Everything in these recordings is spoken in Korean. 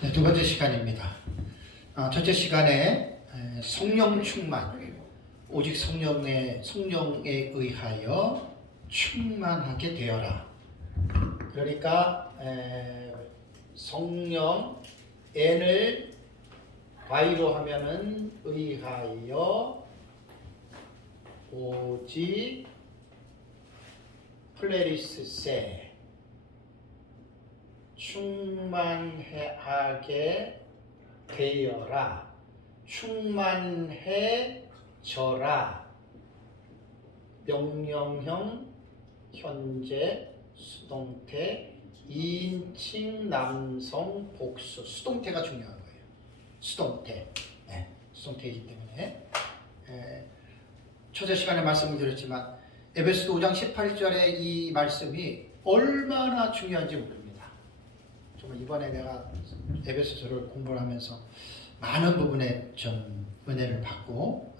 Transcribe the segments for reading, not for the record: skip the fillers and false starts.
네, 두 번째 시간입니다. 첫째 시간에 성령 충만, 오직 성령에 의하여 충만하게 되어라. 그러니까 성령 n을 y로 하면은 의하여 오직 플레리스세 충만하게 되어라. 충만해져라. 명령형 현재 수동태 2인칭 남성 복수. 수동태가 중요한 거예요. 수동태. 네, 수동태이기 때문에 첫째 시간에 말씀을 드렸지만 에베소서 5장 18절의 이 말씀이 얼마나 중요한지 모릅니다. 정말 이번에 내가 에베소서를 공부를 하면서 많은 부분에 좀 은혜를 받고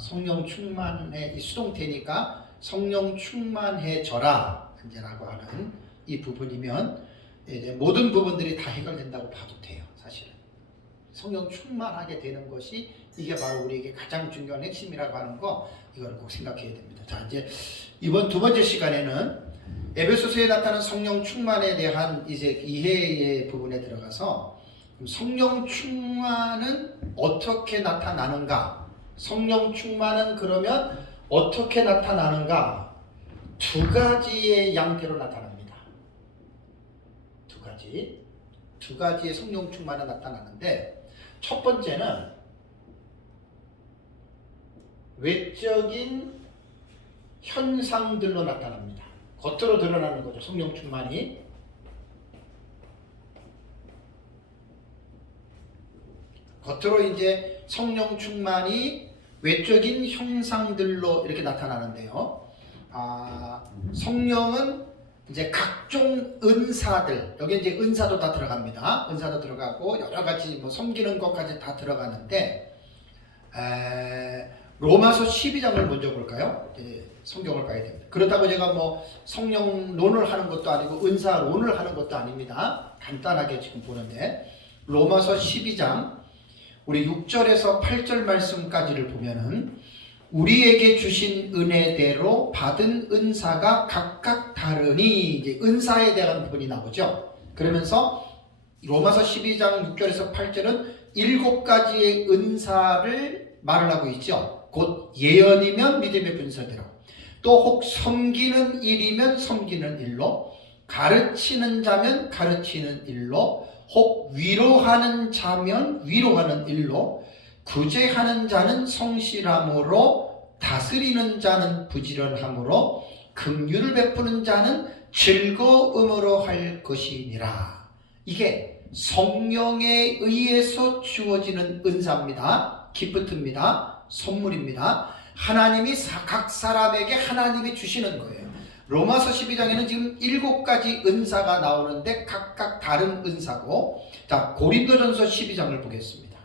성령 충만의 이 수동태니까 성령 충만해져라 이제라고 하는 이 부분이면 이제 모든 부분들이 다 해결된다고 봐도 돼요. 사실은 성령 충만하게 되는 것이 이게 바로 우리에게 가장 중요한 핵심이라고 하는 거, 이걸 꼭 생각해야 됩니다. 자, 이제 이번 두 번째 시간에는 에베소서에 나타난 성령 충만에 대한 이제 이해의 부분에 들어가서 성령 충만은 어떻게 나타나는가? 성령 충만은 그러면 어떻게 나타나는가? 두 가지의 양태로 나타납니다. 두 가지의 성령 충만은 나타나는데, 첫 번째는 외적인 현상들로 나타납니다. 겉으로 드러나는 거죠. 성령 충만이. 겉으로 이제 성령 충만이 외적인 형상들로 이렇게 나타나는데요. 성령은 이제 각종 은사들, 여기 이제 은사도 다 들어갑니다. 은사도 들어가고 여러 가지 뭐 섬기는 것까지 다 들어가는데, 로마서 12장을 먼저 볼까요? 성경을 봐야 됩니다. 그렇다고 제가 뭐 성령론을 하는 것도 아니고 은사론을 하는 것도 아닙니다. 간단하게 지금 보는데, 로마서 12장 우리 6절에서 8절 말씀까지를 보면은 우리에게 주신 은혜대로 받은 은사가 각각 다르니, 이제 은사에 대한 부분이 나오죠. 그러면서 로마서 12장 6절에서 8절은 7가지의 은사를 말을 하고 있죠. 곧 예언이면 믿음의 분서대로, 또 혹 섬기는 일이면 섬기는 일로, 가르치는 자면 가르치는 일로, 혹 위로하는 자면 위로하는 일로, 구제하는 자는 성실함으로, 다스리는 자는 부지런함으로, 긍휼을 베푸는 자는 즐거움으로 할 것이니라. 이게 성령에 의해서 주어지는 은사입니다. 기프트입니다. 선물입니다. 하나님이 각 사람에게 하나님이 주시는 거예요. 로마서 12장에는 지금 7가지 은사가 나오는데 각각 다른 은사고, 자, 고린도전서 12장을 보겠습니다.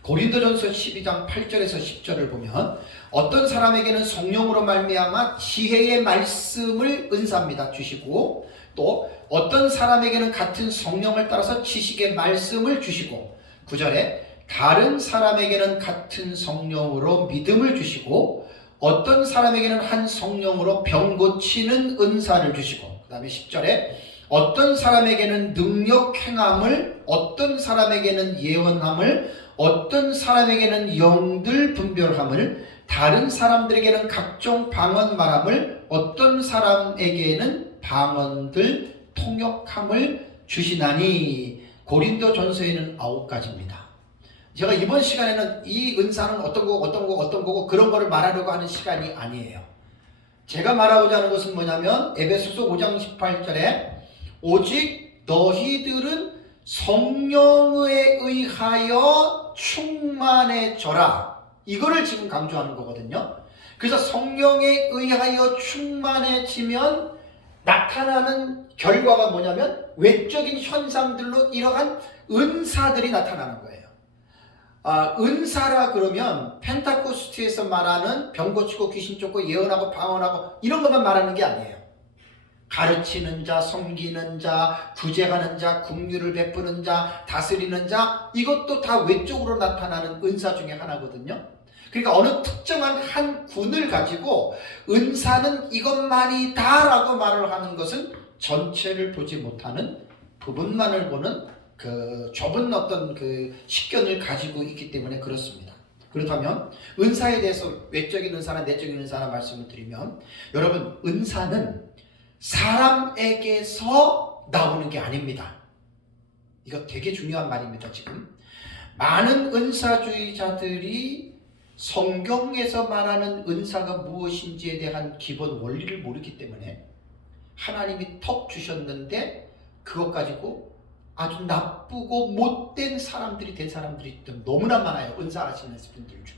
고린도전서 12장 8절에서 10절을 보면 어떤 사람에게는 성령으로 말미암아 지혜의 말씀을 은사입니다. 주시고, 또 어떤 사람에게는 같은 성령을 따라서 지식의 말씀을 주시고, 9절에 다른 사람에게는 같은 성령으로 믿음을 주시고, 어떤 사람에게는 한 성령으로 병 고치는 은사를 주시고, 그 다음에 10절에 어떤 사람에게는 능력 행함을, 어떤 사람에게는 예언함을, 어떤 사람에게는 영들 분별함을, 다른 사람들에게는 각종 방언 말함을, 어떤 사람에게는 방언들 통역함을 주시나니. 고린도전서에는 9가지입니다. 제가 이번 시간에는 이 은사는 어떤 거고 그런 거를 말하려고 하는 시간이 아니에요. 제가 말하고자 하는 것은 뭐냐면 에베소서 5장 18절에 오직 너희들은 성령에 의하여 충만해져라, 이거를 지금 강조하는 거거든요. 그래서 성령에 의하여 충만해지면 나타나는 결과가 뭐냐면 외적인 현상들로 이러한 은사들이 나타나는 거예요. 은사라 그러면 펜타코스트에서 말하는 병 고치고 귀신 쫓고 예언하고 방언하고 이런 것만 말하는 게 아니에요. 가르치는 자, 섬기는 자, 구제하는 자, 긍휼을 베푸는 자, 다스리는 자, 이것도 다 외적으로 나타나는 은사 중에 하나거든요. 그러니까 어느 특정한 한 군을 가지고 은사는 이것만이다라고 말을 하는 것은 전체를 보지 못하는 부분만을 보는 그 좁은 어떤 그 식견을 가지고 있기 때문에 그렇습니다. 그렇다면 은사에 대해서 외적인 은사나 내적인 은사나 말씀을 드리면, 여러분, 은사는 사람에게서 나오는 게 아닙니다. 이거 되게 중요한 말입니다. 지금 많은 은사주의자들이 성경에서 말하는 은사가 무엇인지에 대한 기본 원리를 모르기 때문에 하나님이 턱 주셨는데 그것 가지고 아주 나쁘고 못된 사람들이 된 사람들이 너무나 많아요. 은사하시는 분들 중에.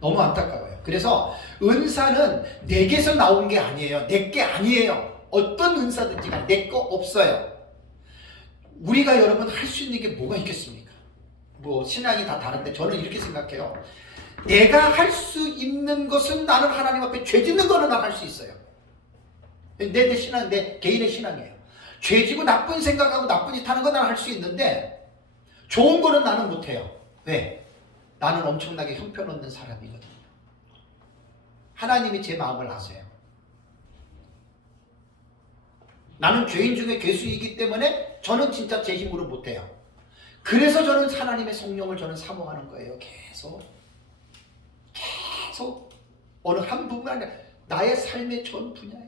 너무 안타까워요. 그래서 은사는 내게서 나온 게 아니에요. 내 게 아니에요. 어떤 은사든지 내 거 없어요. 우리가 여러분 할 수 있는 게 뭐가 있겠습니까? 뭐 신앙이 다 다른데 저는 이렇게 생각해요. 내가 할 수 있는 것은 나는 하나님 앞에 죄 짓는 거는 난 할 수 있어요. 내 신앙, 내 개인의 신앙이에요. 죄지고 나쁜 생각하고 나쁜 짓 하는 건 난 할 수 있는데 좋은 거는 나는 못해요. 왜? 나는 엄청나게 형편없는 사람이거든요. 하나님이 제 마음을 아세요. 나는 죄인 중에 괴수이기 때문에 저는 진짜 제 힘으로 못해요. 그래서 저는 하나님의 성령을 저는 사모하는 거예요. 계속 어느 한 부분 아니라 나의 삶의 전 분야에.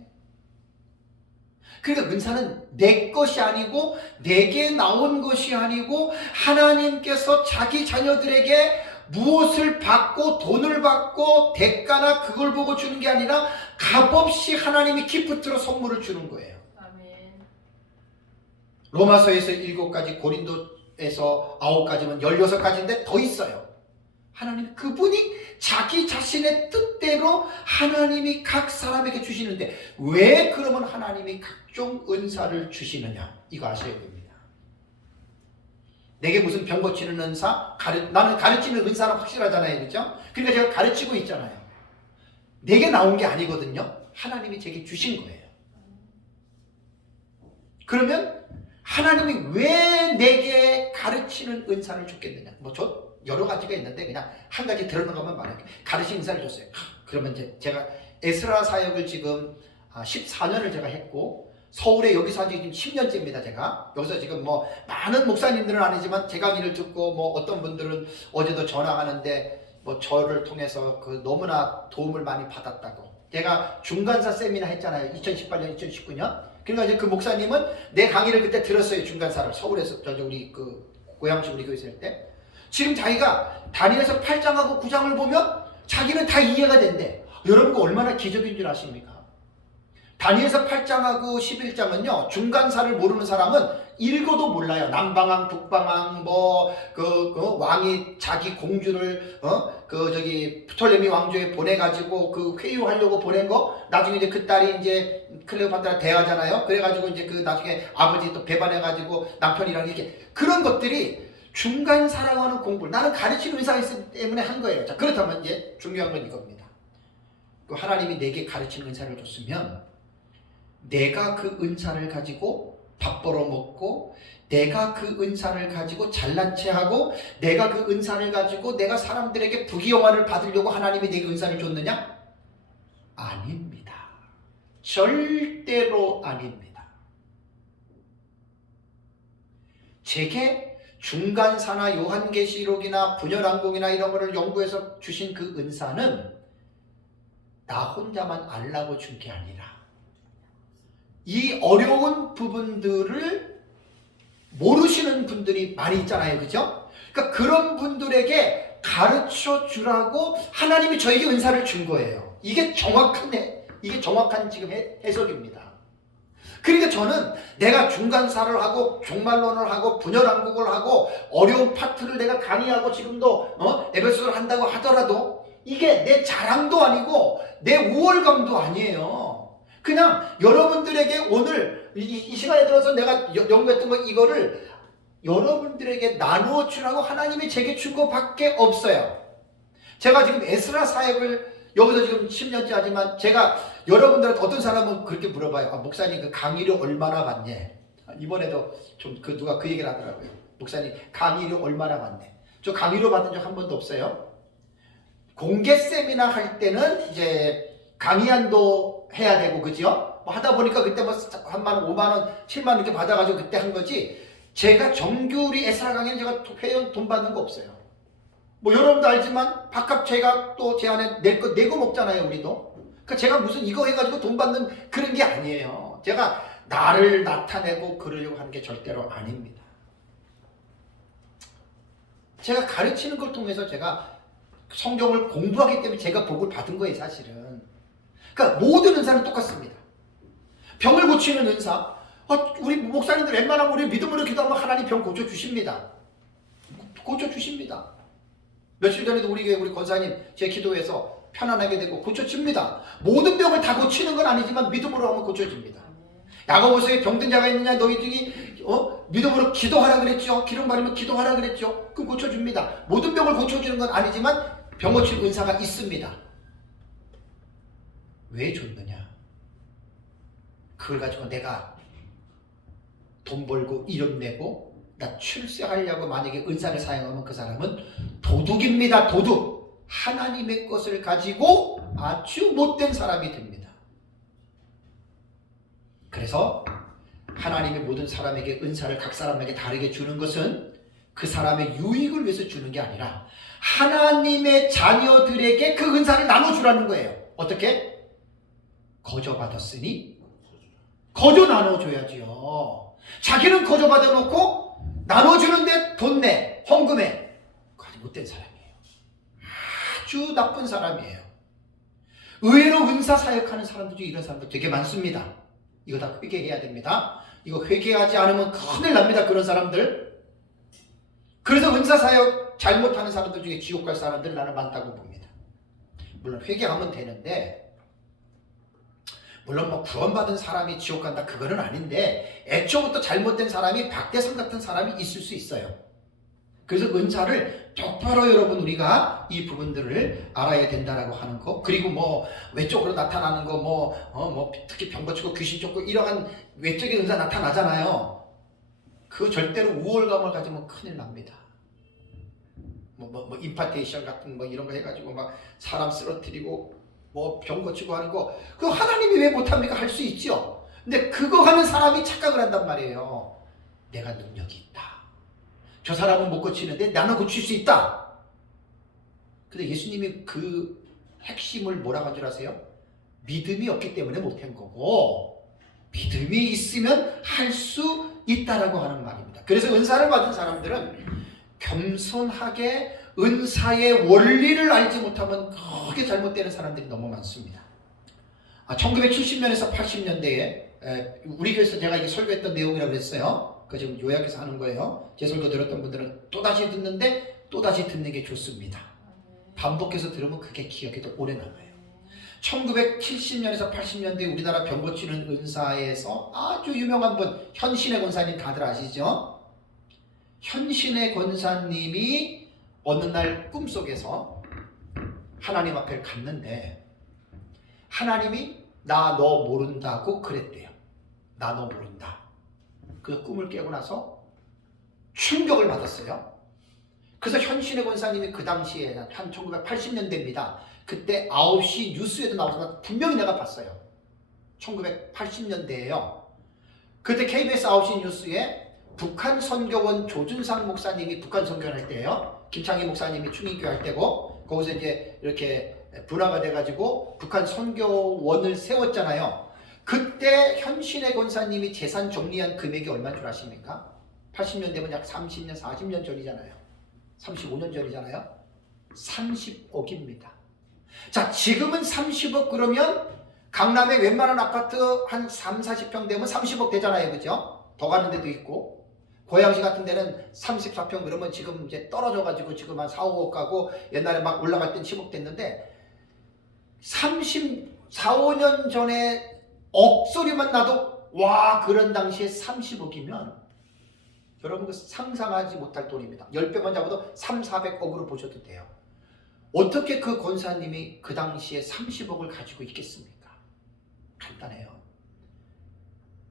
그러니까 은사는 내 것이 아니고 내게 나온 것이 아니고 하나님께서 자기 자녀들에게 무엇을 받고 돈을 받고 대가나 그걸 보고 주는 게 아니라 값없이 하나님이 기프트로 선물을 주는 거예요. 아멘. 로마서에서 7가지, 고린도에서 9가지면 16가지인데 더 있어요. 하나님 그분이 자기 자신의 뜻대로 하나님이 각 사람에게 주시는데 왜 그러면 하나님이 각종 은사를 주시느냐, 이거 아셔야 됩니다. 내게 무슨 병 고치는 은사, 나는 가르치는 은사는 확실하잖아요. 그렇죠? 그러니까 제가 가르치고 있잖아요. 내게 나온 게 아니거든요. 하나님이 제게 주신 거예요. 그러면 하나님이 왜 내게 가르치는 은사를 줬겠느냐? 뭐 저 여러 가지가 있는데 그냥 한 가지 들어는 것만 말할게요. 가르치는 은사를 줬어요. 그러면 이제 제가 에스라 사역을 지금 14년을 제가 했고 서울에 여기서 한 지 지금 10년째입니다. 제가 여기서 지금 뭐 많은 목사님들은 아니지만 제 강의를 듣고 뭐 어떤 분들은 어제도 전화하는데 뭐 저를 통해서 그 너무나 도움을 많이 받았다고. 제가 중간사 세미나 했잖아요. 2018년, 2019년. 그러니까 이제 그 목사님은 내 강의를 그때 들었어요. 중간사를 서울에서 우리 그 고양시 우리 교회 있을 때. 지금 자기가 다니엘서 8장하고 9장을 보면 자기는 다 이해가 된대. 여러분 그 얼마나 기적인 줄 아십니까? 다니엘서 8장하고 11장은요 중간사를 모르는 사람은 읽어도 몰라요. 남방왕, 북방왕, 왕이 자기 공주를 프톨레미 왕조에 보내가지고 그 회유하려고 보낸 거, 나중에 이제 그 딸이 이제 클레오파트라 대하잖아요. 그래가지고 이제 그 나중에 아버지 또 배반해가지고 남편이랑 이렇게 그런 것들이 중간사라고 하는 공부를 나는 가르치는 의사가 있기 때문에 한 거예요. 자, 그렇다면 이제 중요한 건 이겁니다. 그 하나님이 내게 가르치는 은사를 줬으면 내가 그 은사를 가지고 밥 벌어먹고, 내가 그 은사를 가지고 잘난 체하고, 내가 그 은사를 가지고 내가 사람들에게 부귀영화를 받으려고 하나님이 내게 은사를 줬느냐? 아닙니다. 절대로 아닙니다. 제게 중간사나 요한계시록이나 분열왕국이나 이런 거를 연구해서 주신 그 은사는 나 혼자만 알라고 준 게 아니라 이 어려운 부분들을 모르시는 분들이 많이 있잖아요. 그죠? 그러니까 그런 분들에게 가르쳐 주라고 하나님이 저에게 은사를 준 거예요. 이게 정확한 지금 해석입니다. 그러니까 저는 내가 중간사를 하고 종말론을 하고 분열왕국을 하고 어려운 파트를 내가 강의하고 지금도 에베소를 한다고 하더라도 이게 내 자랑도 아니고 내 우월감도 아니에요. 그냥 여러분들에게 오늘 이 시간에 들어서 내가 연구했던 거 이거를 여러분들에게 나누어 주라고 하나님이 제게 준 것밖에 없어요. 제가 지금 에스라 사역을 여기서 지금 10년째 하지만 제가 여러분들한테 어떤 사람은 그렇게 물어봐요. 목사님 그 강의료 얼마나 받냐? 이번에도 좀 누가 그 얘기를 하더라고요. 목사님 강의료 얼마나 받네? 저 강의료 받은 적 한 번도 없어요. 공개 세미나 할 때는 이제 강의한도 해야 되고 그죠? 뭐 하다 보니까 그때 뭐 3만 원, 5만 원, 7만 원 이렇게 받아가지고 그때 한 거지. 제가 정규리 에스라 강의는 제가 회원 돈 받는 거 없어요. 뭐 여러분도 알지만 밥값 제가 또 제 안에 내고 먹잖아요, 우리도. 그러니까 제가 무슨 이거 해가지고 돈 받는 그런 게 아니에요. 제가 나를 나타내고 그러려고 하는 게 절대로 아닙니다. 제가 가르치는 걸 통해서 제가 성경을 공부하기 때문에 제가 복을 받은 거예요, 사실은. 그러니까 모든 은사는 똑같습니다. 병을 고치는 은사, 우리 목사님들 웬만하면 우리 믿음으로 기도하면 하나님 병 고쳐주십니다. 고쳐주십니다. 며칠 전에도 우리 교회 우리 권사님 제 기도에서 편안하게 되고 고쳐집니다. 모든 병을 다 고치는 건 아니지만 믿음으로 하면 고쳐집니다. 야고보서에 병든 자가 있느냐 너희 중에 믿음으로 기도하라 그랬죠. 기름 바르면 기도하라 그랬죠. 그럼 고쳐줍니다. 모든 병을 고쳐주는 건 아니지만 병 고칠 은사가 있습니다. 왜 줬느냐? 그걸 가지고 내가 돈 벌고 이름 내고 나 출세하려고 만약에 은사를 사용하면 그 사람은 도둑입니다. 도둑. 하나님의 것을 가지고 아주 못된 사람이 됩니다. 그래서 하나님의 모든 사람에게 은사를 각 사람에게 다르게 주는 것은 그 사람의 유익을 위해서 주는 게 아니라 하나님의 자녀들에게 그 은사를 나눠주라는 거예요. 어떻게? 거저 받았으니 거저 나눠줘야지요. 자기는 거저 받아놓고 나눠주는데 돈 내, 헌금해. 아주 못된 사람이에요. 아주 나쁜 사람이에요. 의외로 은사 사역하는 사람들 중에 이런 사람들 되게 많습니다. 이거 다 회개해야 됩니다. 이거 회개하지 않으면 큰일 납니다. 그런 사람들. 그래서 은사 사역 잘못하는 사람들 중에 지옥 갈 사람들 나는 많다고 봅니다. 물론 회개하면 되는데 물론 뭐 구원받은 사람이 지옥 간다 그거는 아닌데 애초부터 잘못된 사람이 박대성 같은 사람이 있을 수 있어요. 그래서 은사를 똑바로 여러분 우리가 이 부분들을 알아야 된다라고 하는 거. 그리고 뭐 외적으로 나타나는 거 뭐 특히 병 고치고 귀신 쫓고 이러한 외적인 은사 나타나잖아요. 그 절대로 우월감을 가지면 큰일 납니다. 뭐 임파테이션 같은 뭐 이런 거 해가지고 막 사람 쓰러뜨리고 뭐 병 고치고 하는 거 그거 하나님이 왜 못합니까? 할 수 있죠. 근데 그거 하는 사람이 착각을 한단 말이에요. 내가 능력이 있다. 저 사람은 못 고치는데 나는 고칠 수 있다. 근데 예수님이 그 핵심을 뭐라고 한 줄 아세요? 믿음이 없기 때문에 못한 거고 믿음이 있으면 할 수 있다라고 하는 말입니다. 그래서 은사를 받은 사람들은 겸손하게 은사의 원리를 알지 못하면 크게 잘못되는 사람들이 너무 많습니다. 1970년에서 80년대에 우리 교회에서 제가 이게 설교했던 내용이라고 했어요. 그 지금 요약해서 하는 거예요. 제 설교 들었던 분들은 또다시 듣는데 또다시 듣는 게 좋습니다. 반복해서 들으면 그게 기억에 더 오래 남아요. 1970년에서 80년대 우리나라 병 고치는 은사에서 아주 유명한 분 현신의 권사님 다들 아시죠? 현신의 권사님이 어느 날 꿈속에서 하나님 앞에 갔는데 하나님이 나 너 모른다고 그랬대요. 나 너 모른다. 그 꿈을 깨고 나서 충격을 받았어요. 그래서 현신의 권사님이 그 당시에 한 1980년대입니다. 그때 9시 뉴스에도 나와서 분명히 내가 봤어요. 1980년대예요. 그때 KBS 9시 뉴스에 북한 선교원 조준상 목사님이 북한 선교를 할 때예요. 김창희 목사님이 충인교 할 때고 거기서 이제 이렇게 분화가 돼가지고 북한 선교원을 세웠잖아요. 그때 현신의 권사님이 재산 정리한 금액이 얼마인 줄 아십니까? 80년대면 약 30년, 40년 전이잖아요. 35년 전이잖아요. 30억입니다. 자, 지금은 30억 그러면 강남에 웬만한 아파트 한 3, 40평 되면 30억 되잖아요. 그죠? 더 가는 데도 있고. 고양시 같은 데는 34평 그러면 지금 이제 떨어져가지고 지금 한 4, 5억 가고 옛날에 막 올라갈 땐 10억 됐는데 4, 5년 전에 억소리만 나도 와 그런 당시에 30억이면 여러분 그 상상하지 못할 돈입니다. 10배만 잡아도 3, 400억으로 보셔도 돼요. 어떻게 그 권사님이 그 당시에 30억을 가지고 있겠습니까? 간단해요.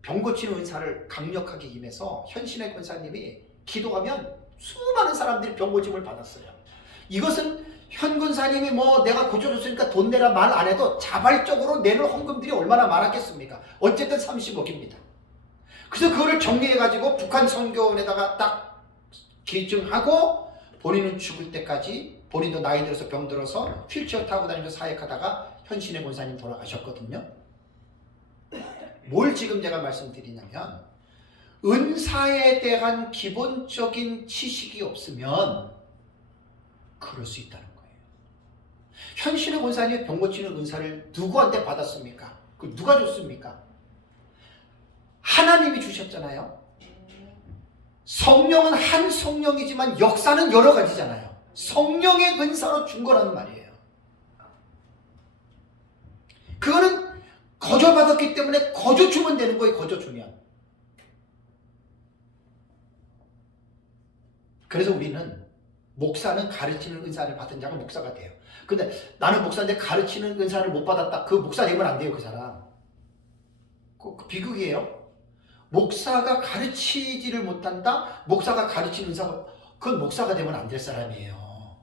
병 고치는 은사를 강력하게 임해서 현신의 권사님이 기도하면 수많은 사람들이 병 고침을 받았어요. 이것은 현 권사님이 뭐 내가 고쳐줬으니까 돈 내라 말 안 해도 자발적으로 내는 헌금들이 얼마나 많았겠습니까? 어쨌든 30억입니다. 그래서 그거를 정리해가지고 북한 선교원에다가 딱 기증하고 본인은 죽을 때까지, 본인도 나이 들어서 병 들어서 휠체어 타고 다니면서 사역하다가 현신의 권사님 돌아가셨거든요. 뭘 지금 제가 말씀드리냐면, 은사에 대한 기본적인 지식이 없으면 그럴 수 있다는 거예요. 현신의 권사님이 병 고치는 은사를 누구한테 받았습니까? 그 누가 줬습니까? 하나님이 주셨잖아요. 성령은 한 성령이지만 역사는 여러 가지잖아요. 성령의 은사로 준 거라는 말이에요. 그거는 거저 받았기 때문에 거저 주면 되는 거예요. 거저 주면. 그래서 우리는 목사는 가르치는 은사를 받은 자가 목사가 돼요. 근데 나는 목사인데 가르치는 은사를 못 받았다. 그 목사 되면 안 돼요. 그 사람. 그 비극이에요. 목사가 가르치지를 못한다? 목사가 가르치는 은사가, 그건 목사가 되면 안 될 사람이에요.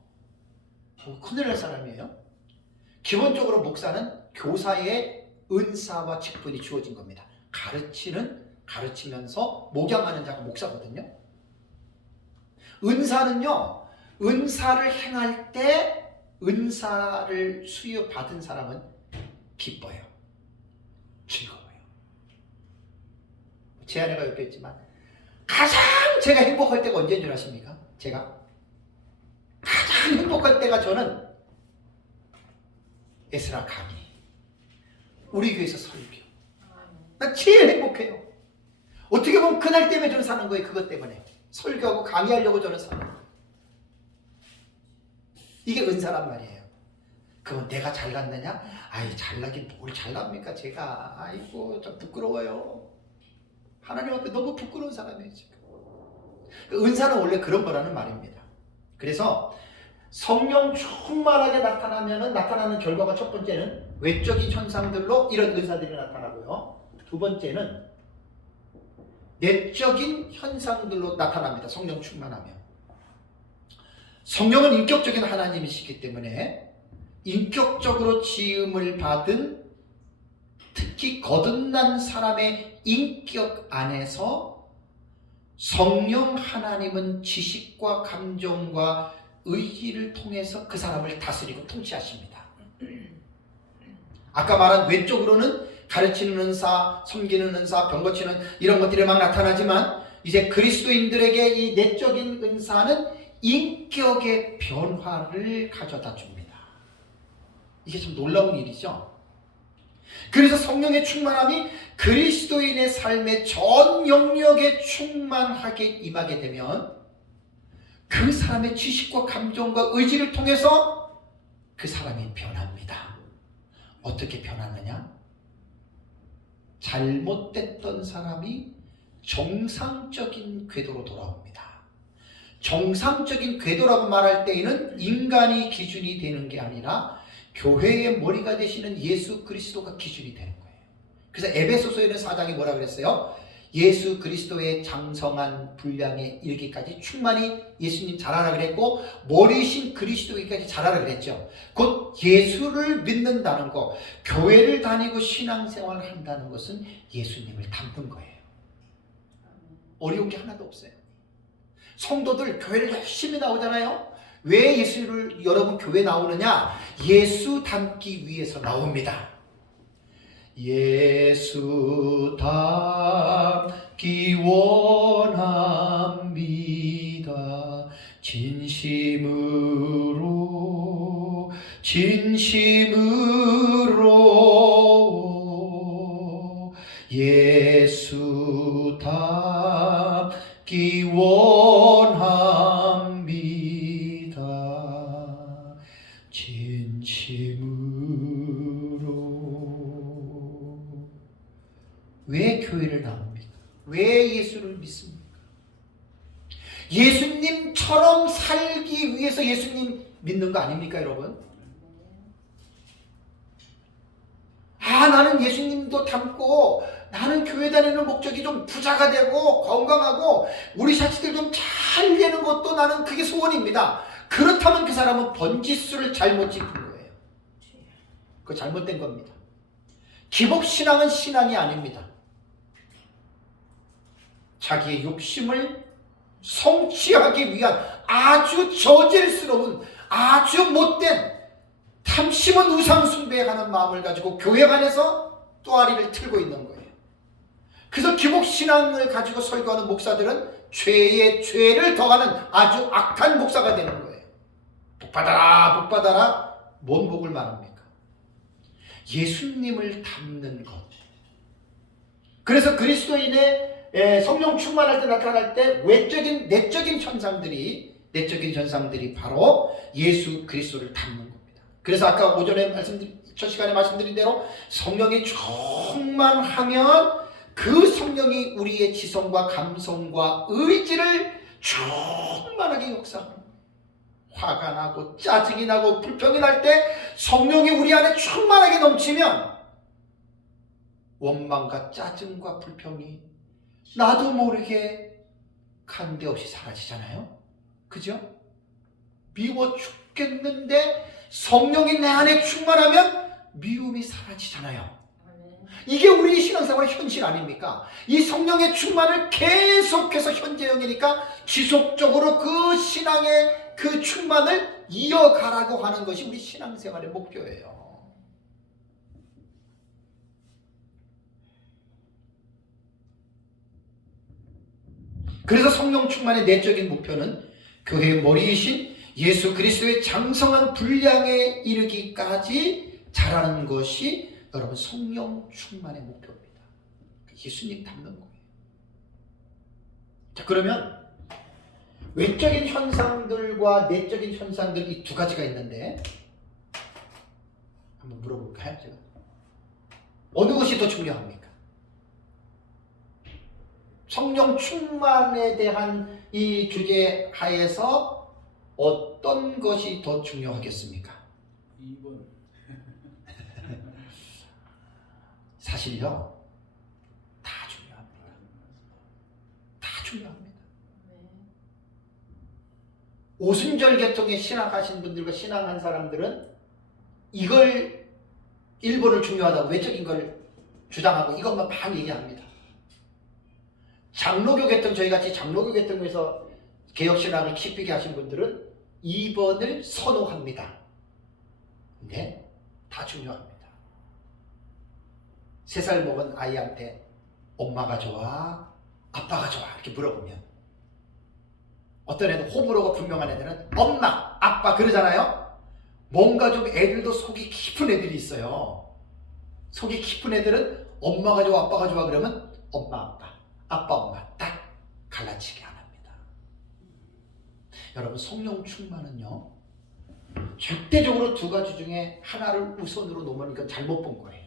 큰일 날 사람이에요. 기본적으로 목사는 교사의 은사와 직분이 주어진 겁니다. 가르치면서 목양하는 자가 목사거든요. 은사는요, 은사를 행할 때 은사를 수여받은 사람은 기뻐요. 즐거워요. 제 아내가 옆에 있지만 가장 제가 행복할 때가 언제인 줄 아십니까? 제가 가장 행복할 때가 저는 에스라 강의, 우리 교회에서 설교, 난 제일 행복해요. 어떻게 보면 그날 때문에 저는 사는 거예요. 그것 때문에 설교하고 강의하려고 저는 사는 거예요. 이게 은사란 말이에요. 그건 내가 잘났느냐? 아이, 잘나긴 뭘 잘납니까 제가. 아이고 좀 부끄러워요. 하나님 앞에 너무 부끄러운 사람이에요 지금. 은사는 원래 그런 거라는 말입니다. 그래서 성령 충만하게 나타나는 결과가, 첫 번째는 외적인 현상들로 이런 은사들이 나타나고요. 두 번째는 내적인 현상들로 나타납니다. 성령 충만하면. 성령은 인격적인 하나님이시기 때문에 인격적으로 지음을 받은, 특히 거듭난 사람의 인격 안에서 성령 하나님은 지식과 감정과 의지를 통해서 그 사람을 다스리고 통치하십니다. 아까 말한 외적으로는 가르치는 은사, 섬기는 은사, 병 고치는 이런 것들이 막 나타나지만, 이제 그리스도인들에게 이 내적인 은사는 인격의 변화를 가져다 줍니다. 이게 참 놀라운 일이죠. 그래서 성령의 충만함이 그리스도인의 삶의 전 영역에 충만하게 임하게 되면 그 사람의 지식과 감정과 의지를 통해서 그 사람이 변합니다. 어떻게 변하느냐? 잘못됐던 사람이 정상적인 궤도로 돌아옵니다. 정상적인 궤도라고 말할 때에는 인간이 기준이 되는 게 아니라 교회의 머리가 되시는 예수 그리스도가 기준이 되는 거예요. 그래서 에베소서에는 4장이 뭐라 그랬어요? 예수 그리스도의 장성한 분량에 이르기까지 충만히 예수님 잘하라 그랬고, 머리신 그리스도에게까지 잘하라 그랬죠. 곧 예수를 믿는다는 거, 교회를 다니고 신앙생활을 한다는 것은 예수님을 닮는 거예요. 어려운 게 하나도 없어요. 성도들 교회를 열심히 나오잖아요. 왜 예수를, 여러분 교회 나오느냐? 예수 닮기 위해서 나옵니다. 예수 닮기 원합니다. 진심으로 예수 닮기 원합니다. 진심으로. 왜 교회를 나옵니까? 왜 예수를 믿습니까? 예수님처럼 살기 위해서 예수님 믿는 거 아닙니까, 여러분? 나는 예수님도 닮고 나는 교회 다니는 목적이 좀 부자가 되고 건강하고 우리 자식들 좀 잘 되는 것도 나는 그게 소원입니다. 그렇다면 그 사람은 번지수를 잘못 짚은 거예요. 그거 잘못된 겁니다. 기복신앙은 신앙이 아닙니다. 자기의 욕심을 성취하기 위한 아주 저질스러운 아주 못된 탐심은 우상 숭배하는 마음을 가지고 교회 안에서 또아리를 틀고 있는 거예요. 그래서 기복신앙을 가지고 설교하는 목사들은 죄에 죄를 더하는 아주 악한 목사가 되는 거예요. 복받아라 복받아라. 뭔 복을 말합니까? 예수님을 닮는 것. 그래서 그리스도인의 성령 충만할 때 나타날 때 외적인 내적인 현상들이 바로 예수 그리스도를 닮는 겁니다. 그래서 아까 오전에 첫 시간에 말씀드린 대로 성령이 충만하면 그 성령이 우리의 지성과 감성과 의지를 충만하게 역사합니다. 화가 나고 짜증이 나고 불평이 날 때 성령이 우리 안에 충만하게 넘치면 원망과 짜증과 불평이 나도 모르게 간데없이 사라지잖아요. 그죠? 미워 죽겠는데 성령이 내 안에 충만하면 미움이 사라지잖아요. 이게 우리 신앙생활의 현실 아닙니까? 이 성령의 충만을 계속해서 현재형이니까 지속적으로 그 신앙의 그 충만을 이어가라고 하는 것이 우리 신앙생활의 목표예요. 그래서 성령 충만의 내적인 목표는 교회의 머리이신 예수 그리스도의 장성한 분량에 이르기까지 자라는 것이 여러분 성령 충만의 목표입니다. 예수님 닮는 거예요. 자, 그러면 외적인 현상들과 내적인 현상들 이 두 가지가 있는데 한번 물어볼까요? 제가 어느 것이 더 중요합니까? 성령 충만에 대한 이 주제 하에서 어떤 것이 더 중요하겠습니까? 2번. 사실요, 다 중요합니다. 다 중요합니다. 오순절 계통에 신앙하신 분들과 신앙한 사람들은 이걸 1번을 중요하다고 외적인 걸 주장하고 이것만 많이 얘기합니다. 장로교 계통, 저희같이 장로교 계통에서 개혁신앙을 깊게 하신 분들은 2번을 선호합니다. 근데 다 중요합니다. 3살 먹은 아이한테 엄마가 좋아? 아빠가 좋아? 이렇게 물어보면 어떤 애는 호불호가 분명한 애들은 엄마, 아빠 그러잖아요. 뭔가 좀 애들도 속이 깊은 애들이 있어요. 속이 깊은 애들은 엄마가 좋아, 아빠가 좋아 그러면 엄마, 아빠, 아빠, 엄마 딱 갈라치기 안 합니다. 여러분 성령 충만은요 절대적으로 두 가지 중에 하나를 우선으로 놓으면 이건 잘못 본 거예요.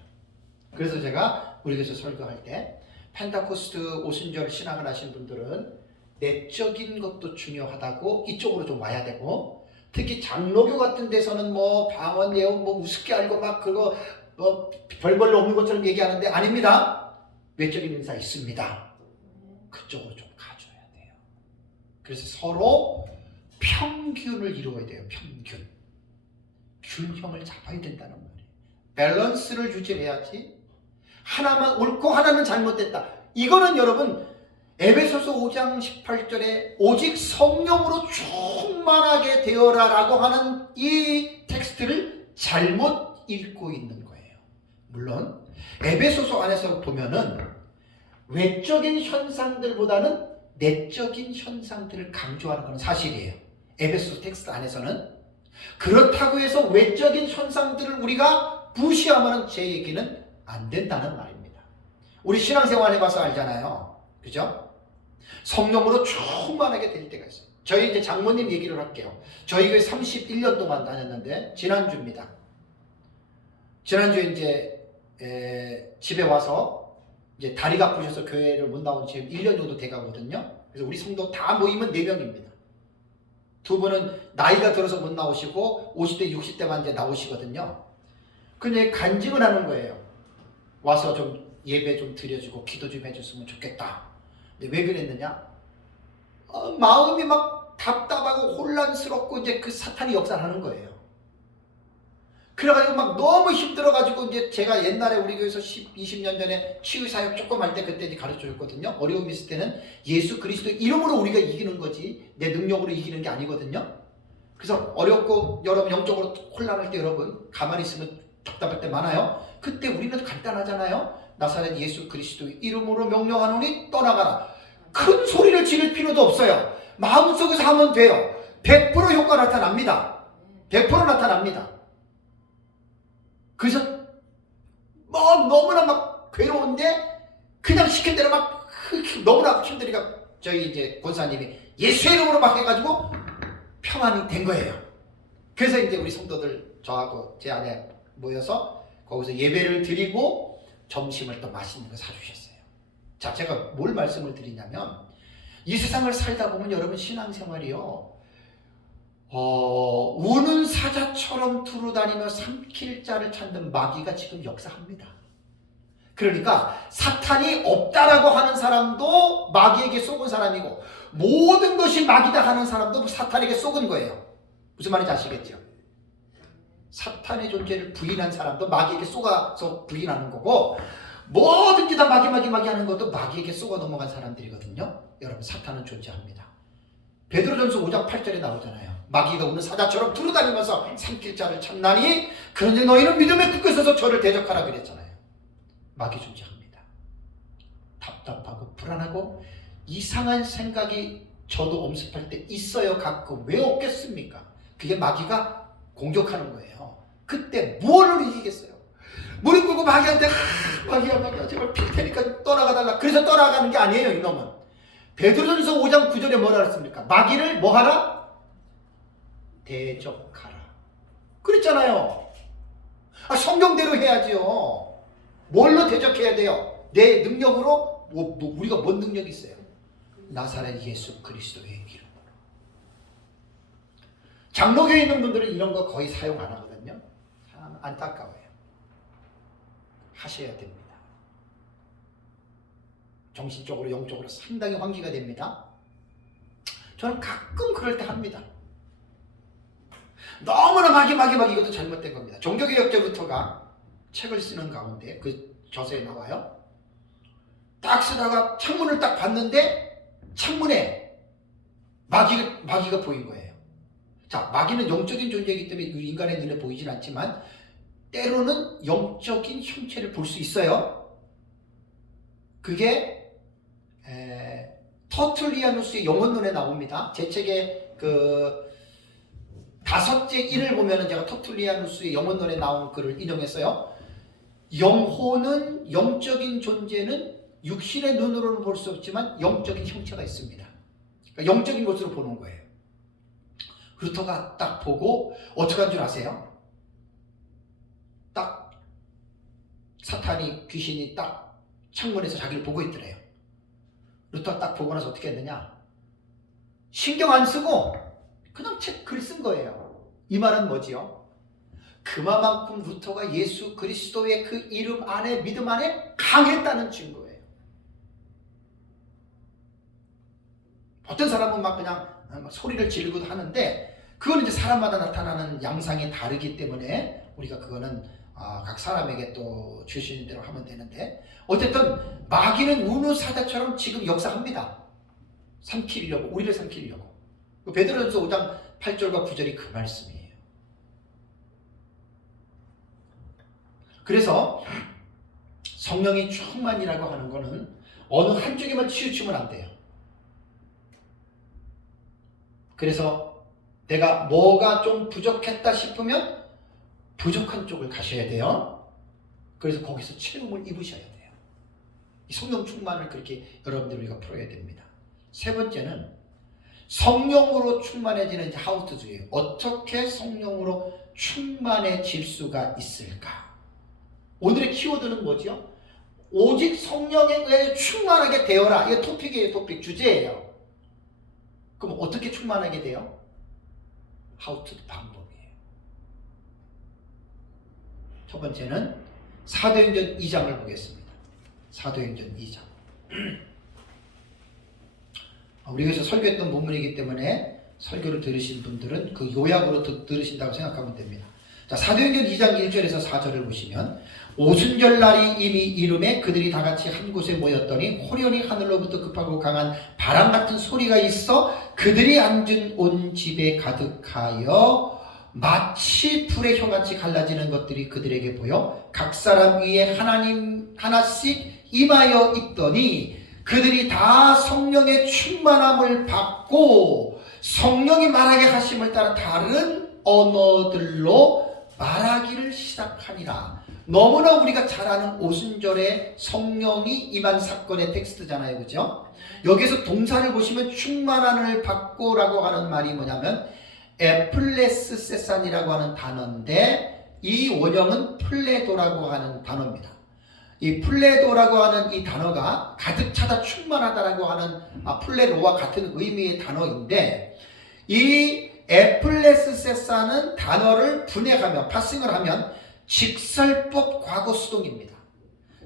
그래서 제가 우리 교회에서 설교할 때 펜타코스트 오순절 신앙을 하신 분들은 내적인 것도 중요하다고 이쪽으로 좀 와야 되고, 특히 장로교 같은 데서는 뭐 방언 예언 뭐 우습게 알고 막 그거 뭐 별걸로 없는 것처럼 얘기하는데 아닙니다. 외적인 인사 있습니다. 그쪽으로 좀 가줘야 돼요. 그래서 서로 평균을 이루어야 돼요. 평균. 균형을 잡아야 된다는 말이에요. 밸런스를 유지해야지 하나만 옳고 하나는 잘못됐다. 이거는 여러분 에베소서 5장 18절에 오직 성령으로 충만하게 되어라 라고 하는 이 텍스트를 잘못 읽고 있는 거예요. 물론 에베소서 안에서 보면은 외적인 현상들보다는 내적인 현상들을 강조하는 것은 사실이에요. 에베소서 텍스트 안에서는. 그렇다고 해서 외적인 현상들을 우리가 무시하면 제 얘기는 안 된다는 말입니다. 우리 신앙생활 해봐서 알잖아요. 그죠? 성령으로 충만하게 될 때가 있어요. 저희 이제 장모님 얘기를 할게요. 저희 교회 31년 동안 다녔는데 지난주입니다. 지난주에 이제 집에 와서 이제 다리가 아프셔서 교회를 못 나온 지 1년 정도 돼가거든요. 그래서 우리 성도 다 모이면 4명입니다. 두 분은 나이가 들어서 못 나오시고 50대, 60대만 이제 나오시거든요. 근데 간증을 하는 거예요. 와서 좀 예배 좀 드려주고 기도 좀 해줬으면 좋겠다. 근데 왜 그랬느냐? 마음이 막 답답하고 혼란스럽고 이제 그 사탄이 역사하는 거예요. 그래가지고 막 너무 힘들어가지고 이제 제가 옛날에 우리 교회에서 20년 전에 치유사역 조금 할 때 그때 이제 가르쳐 줬거든요. 어려움이 있을 때는 예수 그리스도 이름으로 우리가 이기는 거지 내 능력으로 이기는 게 아니거든요. 그래서 어렵고 여러분 영적으로 혼란할 때 여러분 가만히 있으면 답답할 때 많아요. 그때 우리는 간단하잖아요. 나사렛 예수 그리스도 이름으로 명령하노니 떠나가라. 큰 소리를 지를 필요도 없어요. 마음속에서 하면 돼요. 100% 효과 나타납니다. 100% 나타납니다. 그래서 너무나 막 괴로운데 그냥 시킨 대로 막 너무나 힘드니까 저희 이제 권사님이 예수의 이름으로 막 해가지고 평안이 된 거예요. 그래서 이제 우리 성도들 저하고 제 아내 모여서 거기서 예배를 드리고 점심을 또 맛있는 거 사주셨어요. 자, 제가 뭘 말씀을 드리냐면 이 세상을 살다 보면 여러분 신앙생활이요. 우는 사자처럼 두루다니며 삼킬 자를 찾는 마귀가 지금 역사합니다. 그러니까 사탄이 없다라고 하는 사람도 마귀에게 속은 사람이고 모든 것이 마귀다 하는 사람도 사탄에게 속은 거예요. 무슨 말인지 아시겠죠? 사탄의 존재를 부인한 사람도 마귀에게 속아서 부인하는 거고 뭐든지 다 마귀 하는 것도 마귀에게 속아 넘어간 사람들이거든요. 여러분 사탄은 존재합니다. 베드로전서 5장 8절에 나오잖아요. 마귀가 우는 사자처럼 두루다니면서 삼킬 자를 찾나니 그런데 너희는 믿음에 굳게 서서 저를 대적하라 그랬잖아요. 마귀 존재합니다. 답답하고 불안하고 이상한 생각이 저도 엄습할 때 있어요. 가끔. 왜 없겠습니까? 그게 마귀가 공격하는 거예요. 그때 무엇을 이기겠어요? 무릎 꿇고 마귀한테 마귀야 제발 필 테니까 떠나가달라. 그래서 떠나가는 게 아니에요. 이놈은. 베드로전서 5장 9절에 뭐라 그랬습니까? 마귀를 뭐하라? 대적하라. 그랬잖아요. 성경대로 해야지요. 뭘로 대적해야 돼요? 내 능력으로? 우리가 뭔 능력이 있어요? 나사렛 예수 그리스도의 이름으로. 장로교에 있는 분들은 이런 거 거의 사용 안 하거든요. 참 안타까워요. 하셔야 됩니다. 정신적으로 영적으로 상당히 환기가 됩니다. 저는 가끔 그럴 때 합니다. 너무나 마귀 이것도 잘못된 겁니다. 종교개혁제부터가 책을 쓰는 가운데 그 저서에 나와요. 딱 쓰다가 창문을 딱 봤는데 창문에 마귀가 보인 거예요. 자, 마귀는 영적인 존재이기 때문에 인간의 눈에 보이진 않지만 때로는 영적인 형체를 볼 수 있어요. 그게 터툴리아누스의 영혼론에 나옵니다. 제 책의 그 5째 1을 보면은 제가 터툴리아누스의 영혼론에 나온 글을 인용했어요. 영혼은 영적인 존재는 육신의 눈으로는 볼 수 없지만 영적인 형체가 있습니다. 그러니까 영적인 것으로 보는 거예요. 루터가 딱 보고 어떻게 한 줄 아세요? 딱 사탄이 귀신이 딱 창문에서 자기를 보고 있더래요. 루터가 딱 보고 나서 어떻게 했느냐? 신경 안 쓰고 그냥 책 글 쓴 거예요. 이 말은 뭐지요? 그만큼 루터가 예수 그리스도의 그 이름 안에 믿음 안에 강했다는 증거예요. 어떤 사람은 막 그냥 소리를 지르고도 하는데 그건 이제 사람마다 나타나는 양상이 다르기 때문에 우리가 그거는 각 사람에게 또 주시는 대로 하면 되는데 어쨌든 마귀는 우는 사자처럼 지금 역사합니다. 삼키려고, 우리를 삼키려고. 베드로전서 5장 8절과 9절이 그 말씀이에요. 그래서 성령이 충만이라고 하는 거는 어느 한쪽에만 치우치면 안 돼요. 그래서 내가 뭐가 좀 부족했다 싶으면 부족한 쪽을 가셔야 돼요. 그래서 거기서 체험을 입으셔야 돼요. 이 성령 충만을 그렇게 여러분들 우리가 풀어야 됩니다. 세 번째는 성령으로 충만해지는 이제 how to do예요. 어떻게 성령으로 충만해질 수가 있을까? 오늘의 키워드는 뭐죠? 오직 성령에 의해 충만하게 되어라. 이게 토픽이에요. 토픽 주제예요. 그럼 어떻게 충만하게 돼요? how to 방법이에요. 첫 번째는 사도행전 2장을 보겠습니다. 사도행전 2장. 우리가 여기서 설교했던 본문이기 때문에 설교를 들으신 분들은 그 요약으로 들으신다고 생각하면 됩니다. 자, 사도행전 2장 1절에서 4절을 보시면 오순절날이 이미 이름에 그들이 다 같이 한 곳에 모였더니 호련히 하늘로부터 급하고 강한 바람 같은 소리가 있어 그들이 앉은 온 집에 가득하여 마치 불의 혀같이 갈라지는 것들이 그들에게 보여 각 사람 위에 하나님 하나씩 임하여 있더니 그들이 다 성령의 충만함을 받고 성령이 말하게 하심을 따라 다른 언어들로 말하기를 시작하니라. 너무나 우리가 잘 아는 오순절에 성령이 임한 사건의 텍스트잖아요. 그죠? 여기서 동사를 보시면 충만함을 받고라고 하는 말이 뭐냐면 에플레스세산이라고 하는 단어인데 이 원형은 플레도라고 하는 단어입니다. 이 플레도라고 하는 이 단어가 가득 차다 충만하다라고 하는 플레로와 같은 의미의 단어인데 이 에플레스세사는 단어를 분해하면 파싱을 하면 직설법 과거 수동입니다.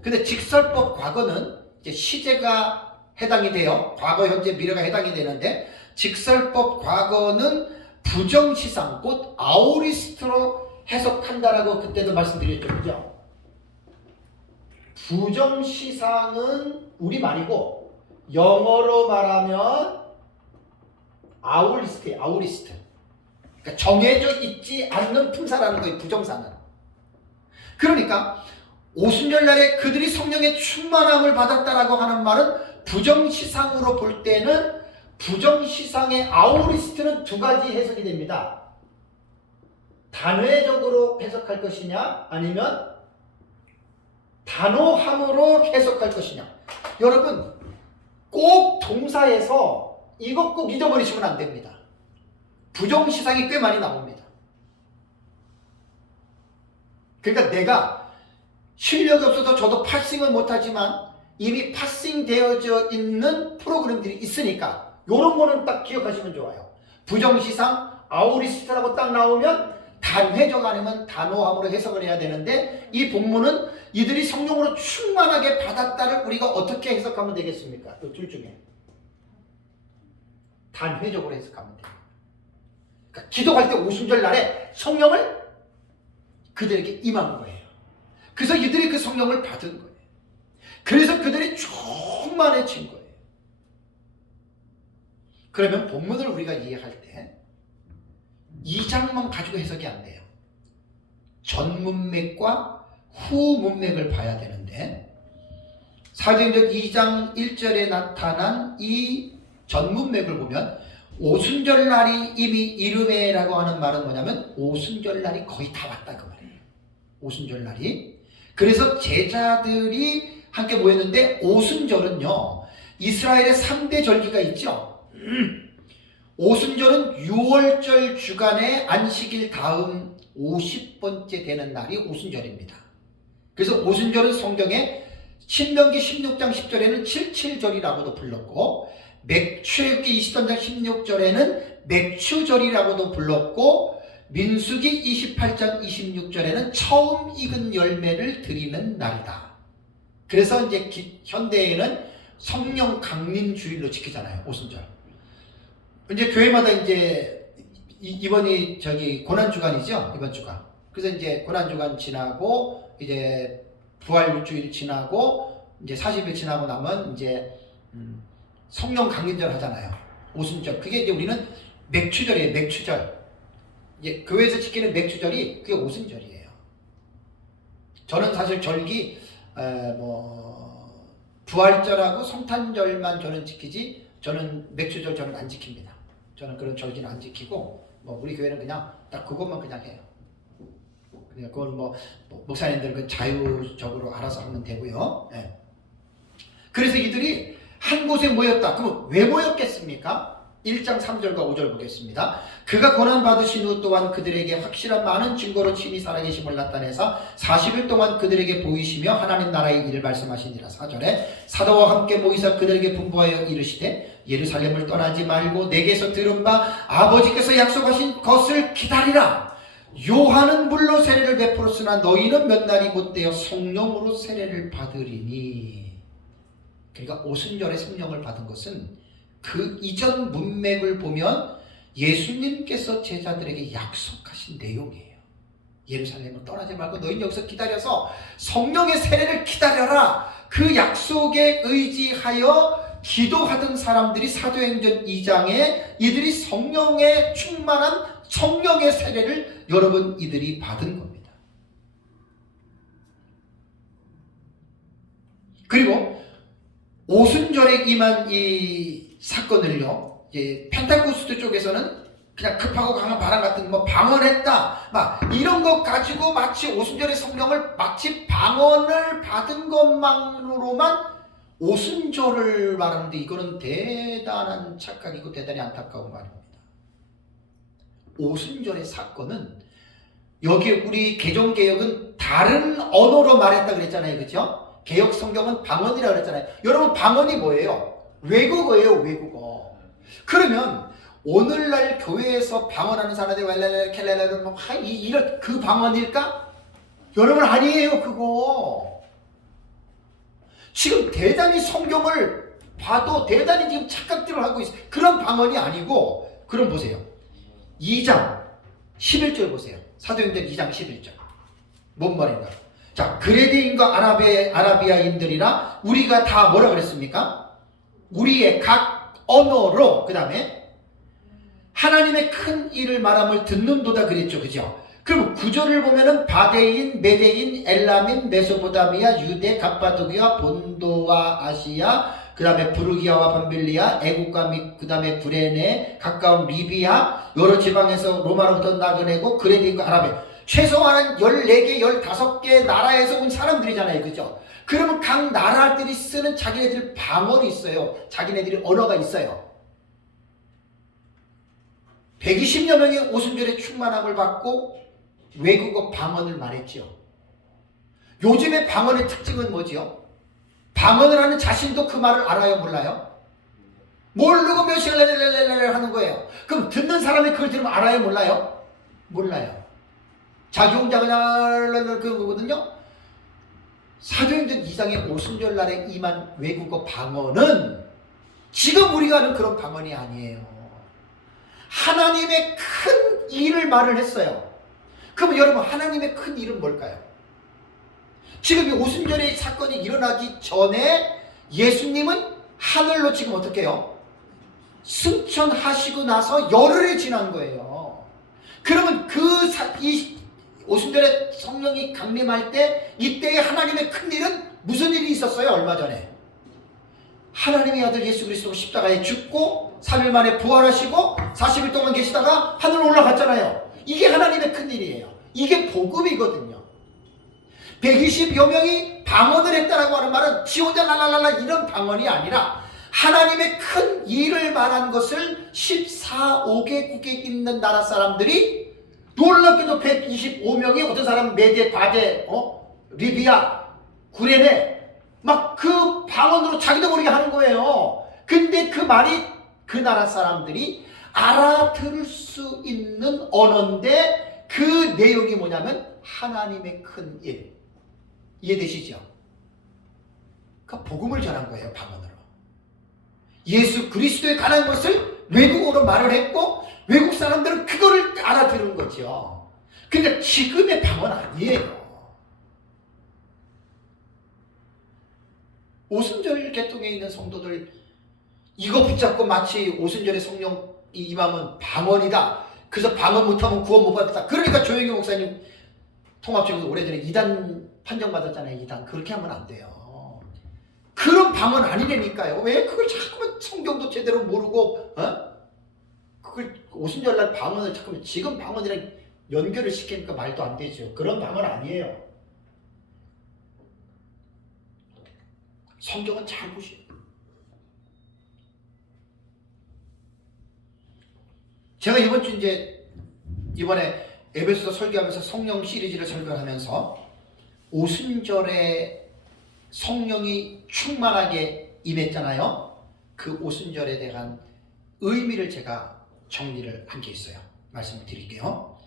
근데 직설법 과거는 이제 시제가 해당이 돼요. 과거, 현재, 미래가 해당이 되는데 직설법 과거는 부정시상 곧 아오리스트로 해석한다라고 그때도 말씀드렸죠. 그죠? 부정시상은 우리말이고 영어로 말하면 아우리스트예요. 아우리스트. 그러니까 정해져 있지 않는 품사라는 거예요. 부정사는. 그러니까 오순절날에 그들이 성령의 충만함을 받았다라고 하는 말은 부정시상으로 볼 때는 부정시상의 아우리스트는 두 가지 해석이 됩니다. 단회적으로 해석할 것이냐 아니면 단호함으로 해석할 것이냐. 여러분 꼭 동사에서 이것 꼭 잊어버리시면 안 됩니다. 부정시상이 꽤 많이 나옵니다. 그러니까 내가 실력이 없어서 저도 파싱을 못하지만 이미 파싱 되어져 있는 프로그램들이 있으니까 이런 거는 딱 기억하시면 좋아요. 부정시상, 아우리스트라고 딱 나오면 단회적 아니면 단호함으로 해석을 해야 되는데 이 본문은 이들이 성령으로 충만하게 받았다를 우리가 어떻게 해석하면 되겠습니까? 이 둘 중에 단회적으로 해석하면 돼요. 그러니까 기도할 때 오순절 날에 성령을 그들에게 임한 거예요. 그래서 이들이 그 성령을 받은 거예요. 그래서 그들이 충만해진 거예요. 그러면 본문을 우리가 이해할 때 2장만 가지고 해석이 안 돼요. 전 문맥과 후 문맥을 봐야 되는데 사도행전 2장 1절에 나타난 이 전 문맥을 보면 오순절 날이 이미 이르매라고 하는 말은 뭐냐면 오순절 날이 거의 다 왔다 그 말이에요. 오순절 날이. 그래서 제자들이 함께 모였는데 오순절은요 이스라엘의 3대 절기가 있죠. 오순절은 6월절 주간의 안식일 다음 50번째 되는 날이 오순절입니다. 그래서 오순절은 성경에 신명기 16장 10절에는 칠칠절이라고도 불렀고 출애굽기 23장 16절에는 맥추절이라고도 불렀고 민수기 28장 26절에는 처음 익은 열매를 드리는 날이다. 그래서 이제 현대에는 성령 강림 주일로 지키잖아요. 오순절. 이제 교회마다 이제 이번이 고난 주간이죠. 이번 주간. 그래서 이제 고난 주간 지나고 이제 부활 일주일 지나고 이제 40일 지나고 나면 이제 성령 강림절 하잖아요. 오순절. 그게 이제 우리는 맥추절이에요. 맥추절. 이제 교회에서 지키는 맥추절이 그게 오순절이에요. 저는 사실 절기 부활절하고 성탄절만 저는 지키지 저는 맥추절 저는 안 지킵니다. 저는 그런 절기는 안 지키고 우리 교회는 그냥 딱 그것만 그냥 해요. 그냥 그건 목사님들 그 자유적으로 알아서 하면 되고요. 네. 그래서 이들이 한 곳에 모였다. 그럼 왜 모였겠습니까? 1장 3절과 5절 보겠습니다. 그가 고난받으신 후 또한 그들에게 확실한 많은 증거로 친히 살아계심을 나타내사 40일 동안 그들에게 보이시며 하나님 나라의 일을 말씀하시니라. 4절에 사도와 함께 모이사 그들에게 분부하여 이르시되 예루살렘을 떠나지 말고 내게서 들은 바 아버지께서 약속하신 것을 기다리라. 요한은 물로 세례를 베풀었으나 너희는 몇 날이 못되어 성령으로 세례를 받으리니. 그러니까 오순절에 성령을 받은 것은 그 이전 문맥을 보면 예수님께서 제자들에게 약속하신 내용이에요. 예루살렘을 떠나지 말고 너희는 여기서 기다려서 성령의 세례를 기다려라. 그 약속에 의지하여 기도하던 사람들이 사도행전 2장에 이들이 성령에 충만한 성령의 세례를 여러분 이들이 받은 겁니다. 그리고 오순절에 임한 이 사건을요, 펜타코스트 쪽에서는 그냥 급하고 강한 바람 같은 뭐 방언했다, 막 이런 것 가지고 마치 오순절의 성령을 마치 방언을 받은 것만으로만 오순절을 말하는데 이거는 대단한 착각이고 대단히 안타까운 말입니다. 오순절의 사건은 여기 우리 개종개혁은 다른 언어로 말했다 그랬잖아요, 그죠? 개혁 성경은 방언이라고 그랬잖아요. 여러분 방언이 뭐예요? 외국어예요, 외국어. 그러면 오늘날 교회에서 방언하는 사람들이 왈랄랄 켈랄랄 뭐 이런 그 방언일까? 여러분 아니에요, 그거. 지금 대단히 성경을 봐도 대단히 지금 착각들을 하고 있어요. 그런 방언이 아니고, 그럼 보세요. 2장 11절 보세요. 사도행전 2장 11절. 뭔 말인가? 자, 그레데인과 아라비아인들이라 우리가 다 뭐라 그랬습니까? 우리의 각 언어로, 그 다음에 하나님의 큰 일을 말함을 듣는도다 그랬죠, 그죠? 그럼 구절을 보면은 바데인, 메데인, 엘라민, 메소포타미아, 유대, 갑바도기아, 본도와 아시아, 그 다음에 부르기아와 밤빌리아, 애국과 그 다음에 구레네, 가까운 리비아, 여러 지방에서 로마로부터 나그네고 그레데인과 아라비아, 최소한 14개, 15개 나라에서 온 사람들이잖아요, 그죠? 그러면 각 나라들이 쓰는 자기네들 방언이 있어요. 자기네들이 언어가 있어요. 120여 명의 오순절에 충만함을 받고 외국어 방언을 말했죠. 요즘의 방언의 특징은 뭐지요? 방언을 하는 자신도 그 말을 알아요, 몰라요? 모르고 몇 시간 하는 거예요. 그럼 듣는 사람이 그걸 들으면 알아요, 몰라요? 몰라요. 자기 혼자 그냥 그런 거거든요. 사도행전 2장의 오순절 날에 임한 외국어 방언은 지금 우리가 하는 그런 방언이 아니에요. 하나님의 큰 일을 말을 했어요. 그럼 여러분 하나님의 큰 일은 뭘까요? 지금 이 오순절의 사건이 일어나기 전에 예수님은 하늘로 지금 어떻게 해요? 승천하시고 나서 열흘이 지난 거예요. 그러면 이 오순절에 성령이 강림할 때 이때의 하나님의 큰 일은 무슨 일이 있었어요? 얼마 전에 하나님의 아들 예수 그리스도 십자가에 죽고 3일 만에 부활하시고 40일 동안 계시다가 하늘로 올라갔잖아요. 이게 하나님의 큰 일이에요. 이게 복음이거든요. 120여 명이 방언을 했다라고 하는 말은 지 혼자 랄랄랄라 이런 방언이 아니라 하나님의 큰 일을 말한 것을 14,5개국에 있는 나라 사람들이 놀랍게도 125명이 어떤 사람은 메데, 바데, 리비아, 구레네 막 그 방언으로 자기도 모르게 하는 거예요. 근데 그 말이 그 나라 사람들이 알아들을 수 있는 언어인데 그 내용이 뭐냐면 하나님의 큰 일. 이해되시죠? 그러니까 복음을 전한 거예요, 방언으로. 예수 그리스도에 관한 것을 외국어로 말을 했고 외국 사람들은 그거를 알아들은 거죠. 그러니까 지금의 방언 아니에요. 오순절 개통에 있는 성도들 이거 붙잡고 마치 오순절에 성령이 임하면 방언이다. 그래서 방언 못하면 구원 못 받았다. 그러니까 조영기 목사님 통합적으로 오래전에 이단 판정받았잖아요. 이단. 그렇게 하면 안 돼요. 그런 방언 아니라니까요. 왜 그걸 자꾸만 성경도 제대로 모르고 그걸 오순절날 방언을 자꾸만 지금 방언이랑 연결을 시키니까 말도 안 되죠. 그런 방언 아니에요. 성경은 잘 보시오. 제가 이번 주 이번에 에베소서 설교하면서 성령 시리즈를 설교하면서 오순절에 성령이 충만하게 임했잖아요. 그 오순절에 대한 의미를 제가 정리를 한 게 있어요. 말씀을 드릴게요.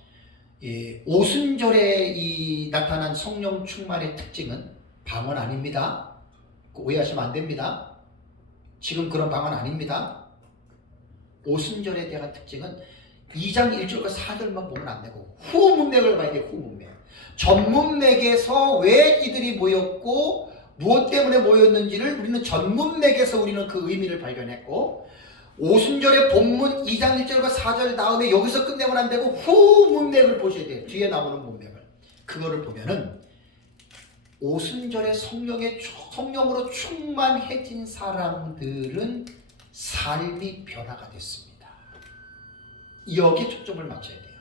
오순절에 나타난 성령 충만의 특징은 방언 아닙니다. 오해하시면 안 됩니다. 지금 그런 방언 아닙니다. 오순절에 대한 특징은 2장 1절과 4절만 보면 안 되고 후 문맥을 봐야 돼요. 후 문맥. 전 문맥에서 왜 이들이 모였고 무엇 때문에 모였는지를 우리는 전 문맥에서 우리는 그 의미를 발견했고, 오순절의 본문 2장 1절과 4절 다음에 여기서 끝내면 안 되고 후 문맥을 보셔야 돼요. 뒤에 나오는 문맥을. 그거를 보면은 오순절에 성령으로 충만해진 사람들은 삶이 변화가 됐습니다. 여기에 초점을 맞춰야 돼요.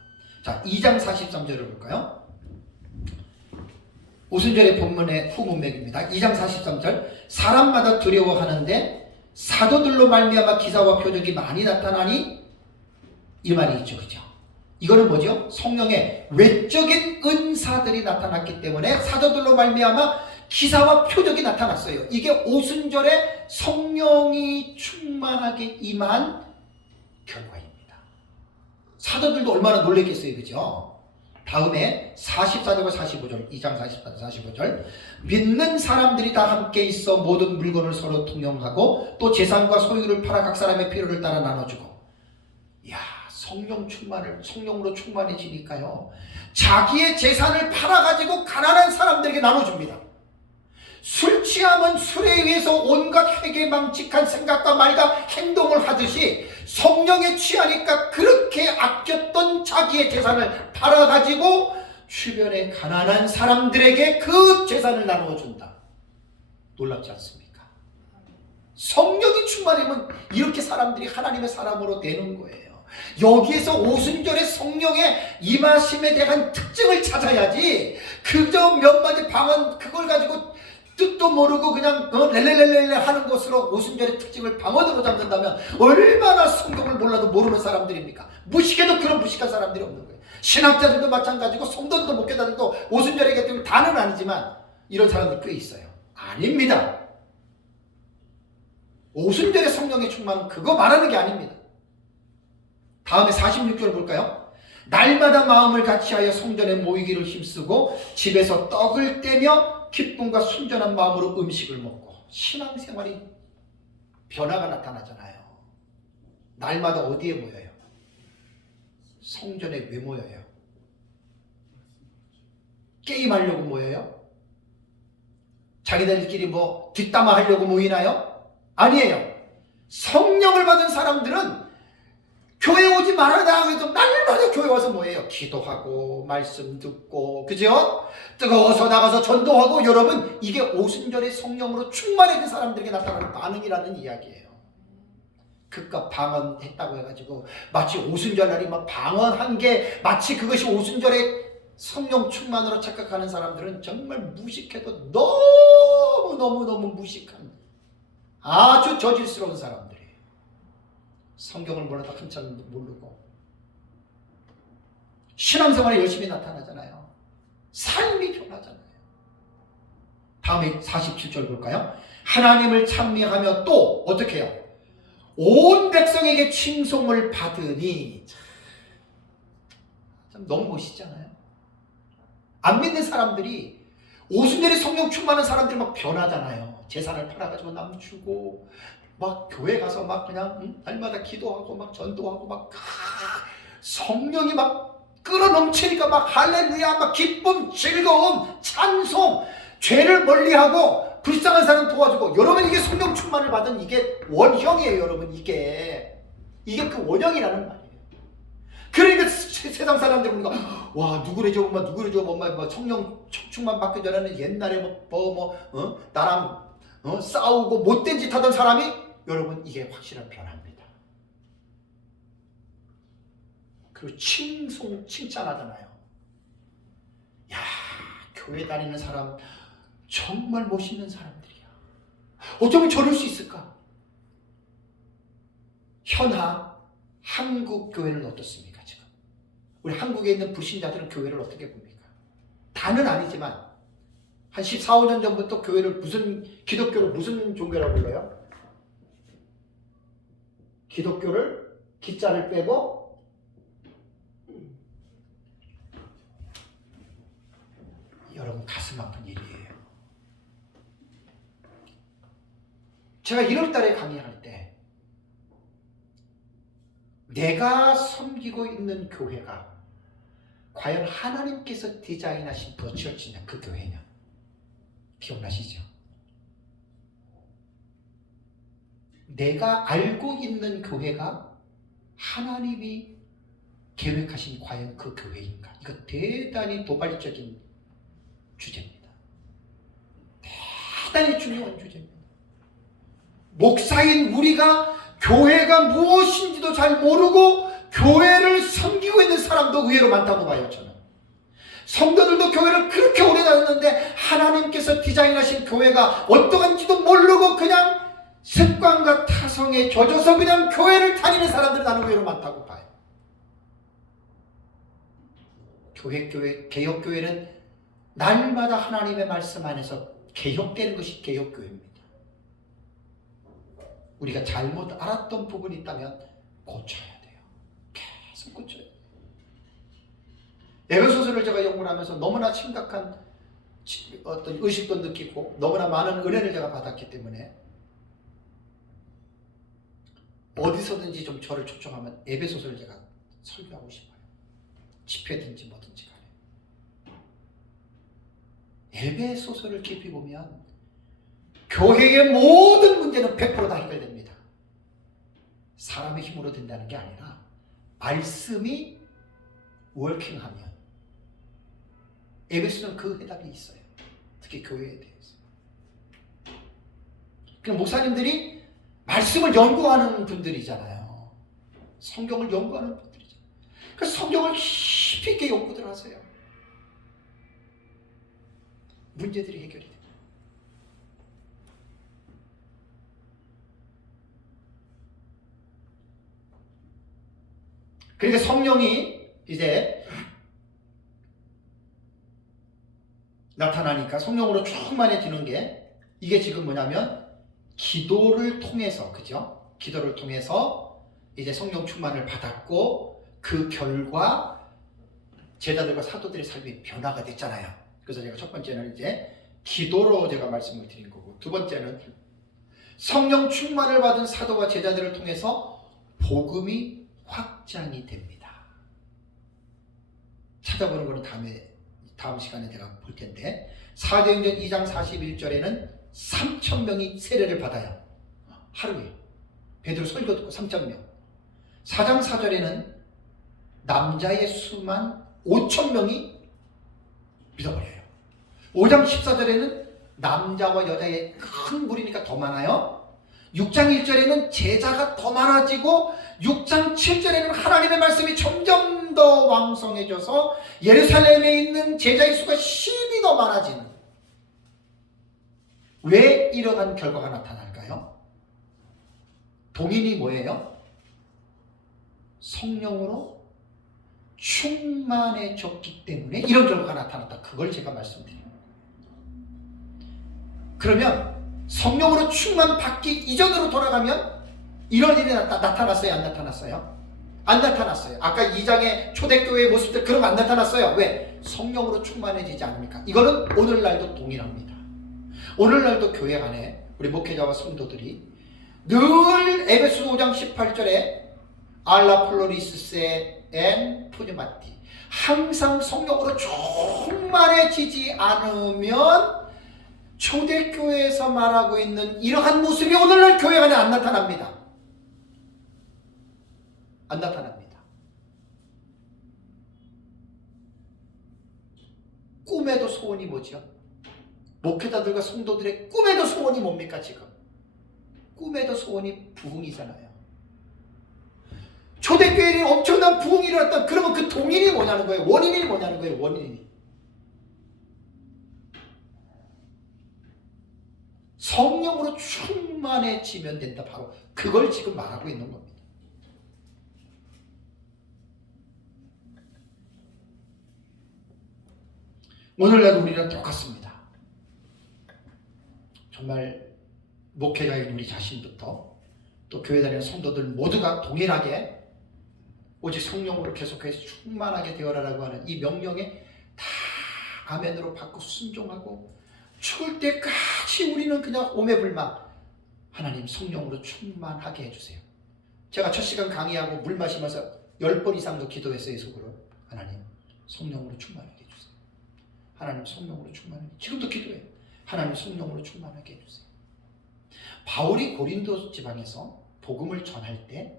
자, 2장 43절을 볼까요? 오순절의 본문의 후문맥입니다. 2장 43절. 사람마다 두려워하는데 사도들로 말미암아 기사와 표적이 많이 나타나니, 이 말이 있죠. 그죠? 이거는 뭐죠? 성령의 외적인 은사들이 나타났기 때문에 사도들로 말미암아 기사와 표적이 나타났어요. 이게 오순절에 성령이 충만하게 임한 결과입니다. 사도들도 얼마나 놀랬겠어요. 그죠? 다음에 44절과 45절, 2장 44절, 45절. 믿는 사람들이 다 함께 있어 모든 물건을 서로 통용하고 또 재산과 소유를 팔아 각 사람의 필요를 따라 나눠주고. 이야, 성령으로 충만해지니까요, 자기의 재산을 팔아가지고 가난한 사람들에게 나눠줍니다. 술 취하면 술에 의해서 온갖 회개망측한 생각과 말과 행동을 하듯이 성령에 취하니까 그렇게 아꼈던 자기의 재산을 팔아가지고 주변의 가난한 사람들에게 그 재산을 나누어준다. 놀랍지 않습니까? 성령이 충만하면 이렇게 사람들이 하나님의 사람으로 되는 거예요. 여기에서 오순절의 성령의 임하심에 대한 특징을 찾아야지, 그저 몇 마디 방언 그걸 가지고 뜻도 모르고 그냥 렐렐렐렐 하는 것으로 오순절의 특징을 방언으로 잡는다면 얼마나 성경을 몰라도 모르는 사람들입니까? 무식해도 그런 무식한 사람들이 없는 거예요. 신학자들도 마찬가지고 성도들도 목회자들도 오순절에 때문에 다는 아니지만 이런 사람들 꽤 있어요. 아닙니다. 오순절의 성령의 충만은 그거 말하는 게 아닙니다. 다음에 46절 볼까요? 날마다 마음을 같이하여 성전에 모이기를 힘쓰고 집에서 떡을 떼며 기쁨과 순전한 마음으로 음식을 먹고. 신앙생활이 변화가 나타나잖아요. 날마다 어디에 모여요? 성전에 왜 모여요? 게임하려고 모여요? 자기들끼리 뒷담화 하려고 모이나요? 아니에요. 성령을 받은 사람들은 교회 오지 말아라 해도 날마다 교회 와서 뭐예요? 기도하고 말씀 듣고, 그죠? 뜨거워서 나가서 전도하고. 여러분, 이게 오순절의 성령으로 충만해진 사람들에게 나타나는 반응이라는 이야기예요. 그깟 방언했다고 해가지고 마치 오순절 날이 막 방언한 게 마치 그것이 오순절의 성령 충만으로 착각하는 사람들은 정말 무식해도 너무너무 무식한 아주 저질스러운 사람들이에요. 성경을 몰라도 한참 모르고 신앙생활에 열심히 나타나잖아요. 삶이 변하잖아요. 다음에 47절 볼까요? 하나님을 찬미하며 또 어떻게 해요? 온 백성에게 칭송을 받으니. 참 너무 멋있잖아요. 안 믿는 사람들이 오순절에 성령 충만한 사람들이 막 변하잖아요. 재산을 팔아가지고 남 주고 막 교회 가서 막 그냥 날마다 기도하고 막 전도하고 막 성령이 막 끌어넘치니까 막 할렐루야, 막 기쁨, 즐거움, 찬송, 죄를 멀리하고 불쌍한 사람 도와주고. 여러분, 이게 성령 충만을 받은 이게 원형이에요. 여러분, 이게 그 원형이라는 말이에요. 그러니까 세상 사람들이 보니까 와, 누구래 저 엄마 성령 충만 받기 전에는 옛날에 나랑 싸우고 못된 짓 하던 사람이, 여러분, 이게 확실한 변화입니다. 그리고 칭찬하잖아요. 야, 교회 다니는 사람 정말 멋있는 사람들이야. 어쩌면 저럴 수 있을까? 현하, 한국 교회는 어떻습니까? 지금 우리 한국에 있는 불신자들은 교회를 어떻게 봅니까? 다는 아니지만 한 14, 15년 전부터 교회를 기독교를 무슨 종교라고 불러요? 기독교를 기자를 빼고 여러분 가슴 아픈 일이에요. 제가 1월 달에 강의할 때 내가 섬기고 있는 교회가 과연 하나님께서 디자인하신 더 처치냐, 그 교회냐. 기억나시죠? 내가 알고 있는 교회가 하나님이 계획하신 과연 그 교회인가? 이거 대단히 도발적인 주제입니다. 대단히 중요한 주제입니다. 목사인 우리가 교회가 무엇인지도 잘 모르고 교회를 섬기고 있는 사람도 의외로 많다고 봐요. 저는 성도들도 교회를 그렇게 오래 다녔는데 하나님께서 디자인하신 교회가 어떠한지도 모르고 그냥 습관과 타성에 젖어서 그냥 교회를 다니는 사람들이 나는 의외로 많다고 봐요. 개혁교회는 날마다 하나님의 말씀 안에서 개혁되는 것이 개혁교회입니다. 우리가 잘못 알았던 부분이 있다면 고쳐야 돼요. 계속 고쳐야 돼요. 에베소서를 제가 연구를 하면서 너무나 심각한 어떤 의식도 느끼고 너무나 많은 은혜를 제가 받았기 때문에 어디서든지 좀 저를 초청하면 에베소서를 제가 설교하고 싶어요. 집회든지 뭐든지 간에. 에베소서를 깊이 보면 교회의 모든 문제는 100% 다 해결됩니다. 사람의 힘으로 된다는 게 아니라 말씀이 워킹하면 에베소서는 그 해답이 있어요. 특히 교회에 대해서. 그럼 목사님들이 말씀을 연구하는 분들이잖아요. 성경을 연구하는 분들이잖아요. 그래서 성경을 깊이 있게 연구들 하세요. 문제들이 해결이 됩니다. 그러니까 성령이 이제 나타나니까 성령으로 충만해지는 게 이게 지금 뭐냐면 기도를 통해서, 그죠? 기도를 통해서 이제 성령 충만을 받았고 그 결과 제자들과 사도들의 삶이 변화가 됐잖아요. 그래서 제가 첫 번째는 이제 기도로 제가 말씀을 드린 거고, 두 번째는 성령 충만을 받은 사도와 제자들을 통해서 복음이 확장이 됩니다. 찾아보는 거는 다음 시간에 제가 볼 텐데, 사도행전 2장 41절에는 3,000명이 세례를 받아요. 하루에. 베드로 설교 듣고 3,000명. 4장 4절에는 남자의 수만 5,000명이 믿어버려요. 5장 14절에는 남자와 여자의 큰 무리니까 더 많아요. 6장 1절에는 제자가 더 많아지고 6장 7절에는 하나님의 말씀이 점점 더 왕성해져서 예루살렘에 있는 제자의 수가 10이 더 많아지는. 왜 이러한 결과가 나타날까요? 동인이 뭐예요? 성령으로 충만해졌기 때문에 이런 결과가 나타났다. 그걸 제가 말씀드립니다. 그러면 성령으로 충만받기 이전으로 돌아가면 이런 일이 나타났어요? 안 나타났어요? 안 나타났어요. 아까 2장의 초대교회의 모습들 그럼 안 나타났어요. 왜? 성령으로 충만해지지 않으니까. 이거는 오늘날도 동일합니다. 오늘날도 교회 안에 우리 목회자와 성도들이 늘 에베소 5장 18절에 알라 플로리스세 엔 푸니마티 항상 성령으로 충만해지지 않으면 초대교회에서 말하고 있는 이러한 모습이 오늘날 교회 안에 안 나타납니다. 안 나타납니다. 꿈에도 소원이 뭐죠? 목회자들과 성도들의 꿈에도 소원이 뭡니까 지금? 꿈에도 소원이 부흥이잖아요. 초대교회에 엄청난 부흥이 일어났다. 그러면 그 동인이 뭐냐는 거예요. 원인이 뭐냐는 거예요. 원인이. 성령으로 충만해지면 된다. 바로 그걸 지금 말하고 있는 겁니다. 오늘날도 우리는 똑같습니다. 정말 목회자인 우리 자신부터 또 교회 다니는 성도들 모두가 동일하게 오직 성령으로 계속해서 충만하게 되어라라고 하는 이 명령에 다 아멘으로 받고 순종하고 죽을 때까지 우리는 그냥 오매불망 하나님 성령으로 충만하게 해주세요. 제가 첫 시간 강의하고 물 마시면서 10번 이상도 기도했어요. 속으로 하나님 성령으로 충만하게 해주세요. 하나님 성령으로 충만하게, 지금도 기도해요. 하나님 성령으로 충만하게 해주세요. 바울이 고린도 지방에서 복음을 전할 때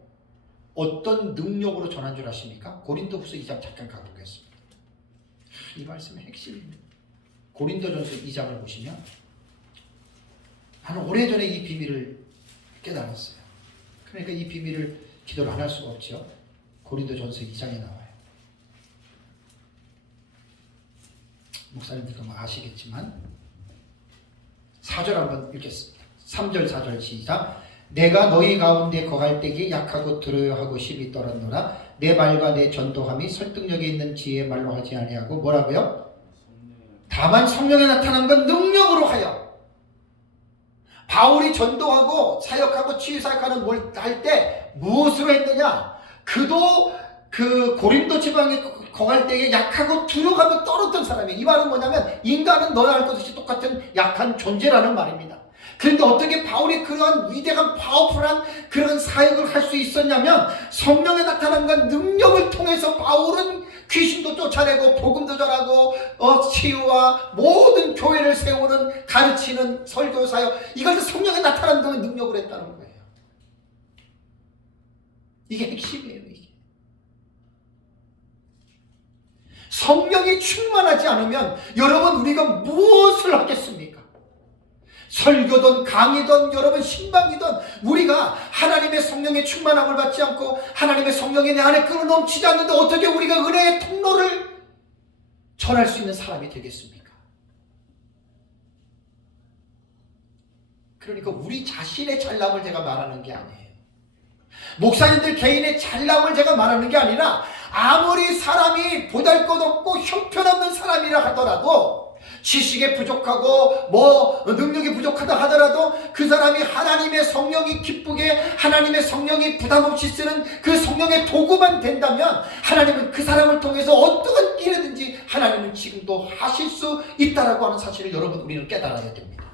어떤 능력으로 전한 줄 아십니까? 고린도후서 2장 잠깐 가보겠습니다. 이 말씀의 핵심입니다. 고린도전서 2장을 보시면 나는 오래전에 이 비밀을 깨달았어요. 그러니까 이 비밀을 기도를 안 할 수가 없죠. 고린도전서 2장에 나와요. 목사님들도 아시겠지만 4절 한번 읽겠습니다. 3절 4절 시작. 내가 너희 가운데 거할 때에 약하고 두려워하고 심히 떨었노라. 내 말과 내 전도함이 설득력이 있는 지혜의 말로 하지 아니하고 뭐라고요? 다만 성령에 나타난 건 능력으로 하여. 바울이 전도하고 사역하고 치유사역하는 뭘 할 때 무엇으로 했느냐? 그도 그 고린도 지방에 거할 때에 약하고 두려워하며 떨었던 사람이에요. 이 말은 뭐냐면 인간은 너나 할 것 없이 똑같은 약한 존재라는 말입니다. 그런데 어떻게 바울이 그러한 위대한 파워풀한 그런 사역을 할 수 있었냐면 성령에 나타난 건 능력을 통해서 바울은 귀신도 쫓아내고 복음도 전하고 치유와 모든 교회를 세우는 가르치는 설교 사역 이걸 성령에 나타난 능력을 했다는 거예요. 이게 핵심이에요. 이게. 성령이 충만하지 않으면 여러분 우리가 무엇을 하겠습니까? 설교든 강의든 여러분 신방이든 우리가 하나님의 성령의 충만함을 받지 않고 하나님의 성령이 내 안에 끌어넘치지 않는데 어떻게 우리가 은혜의 통로를 전할 수 있는 사람이 되겠습니까? 그러니까 우리 자신의 잘남을 제가 말하는 게 아니에요. 목사님들 개인의 잘남을 제가 말하는 게 아니라 아무리 사람이 보잘것없고 형편없는 사람이라 하더라도 지식에 부족하고 능력이 부족하다 하더라도 그 사람이 하나님의 성령이 기쁘게 하나님의 성령이 부담없이 쓰는 그 성령의 도구만 된다면 하나님은 그 사람을 통해서 어떤 일이든지 하나님은 지금도 하실 수 있다라고 하는 사실을 여러분 우리는 깨달아야 됩니다.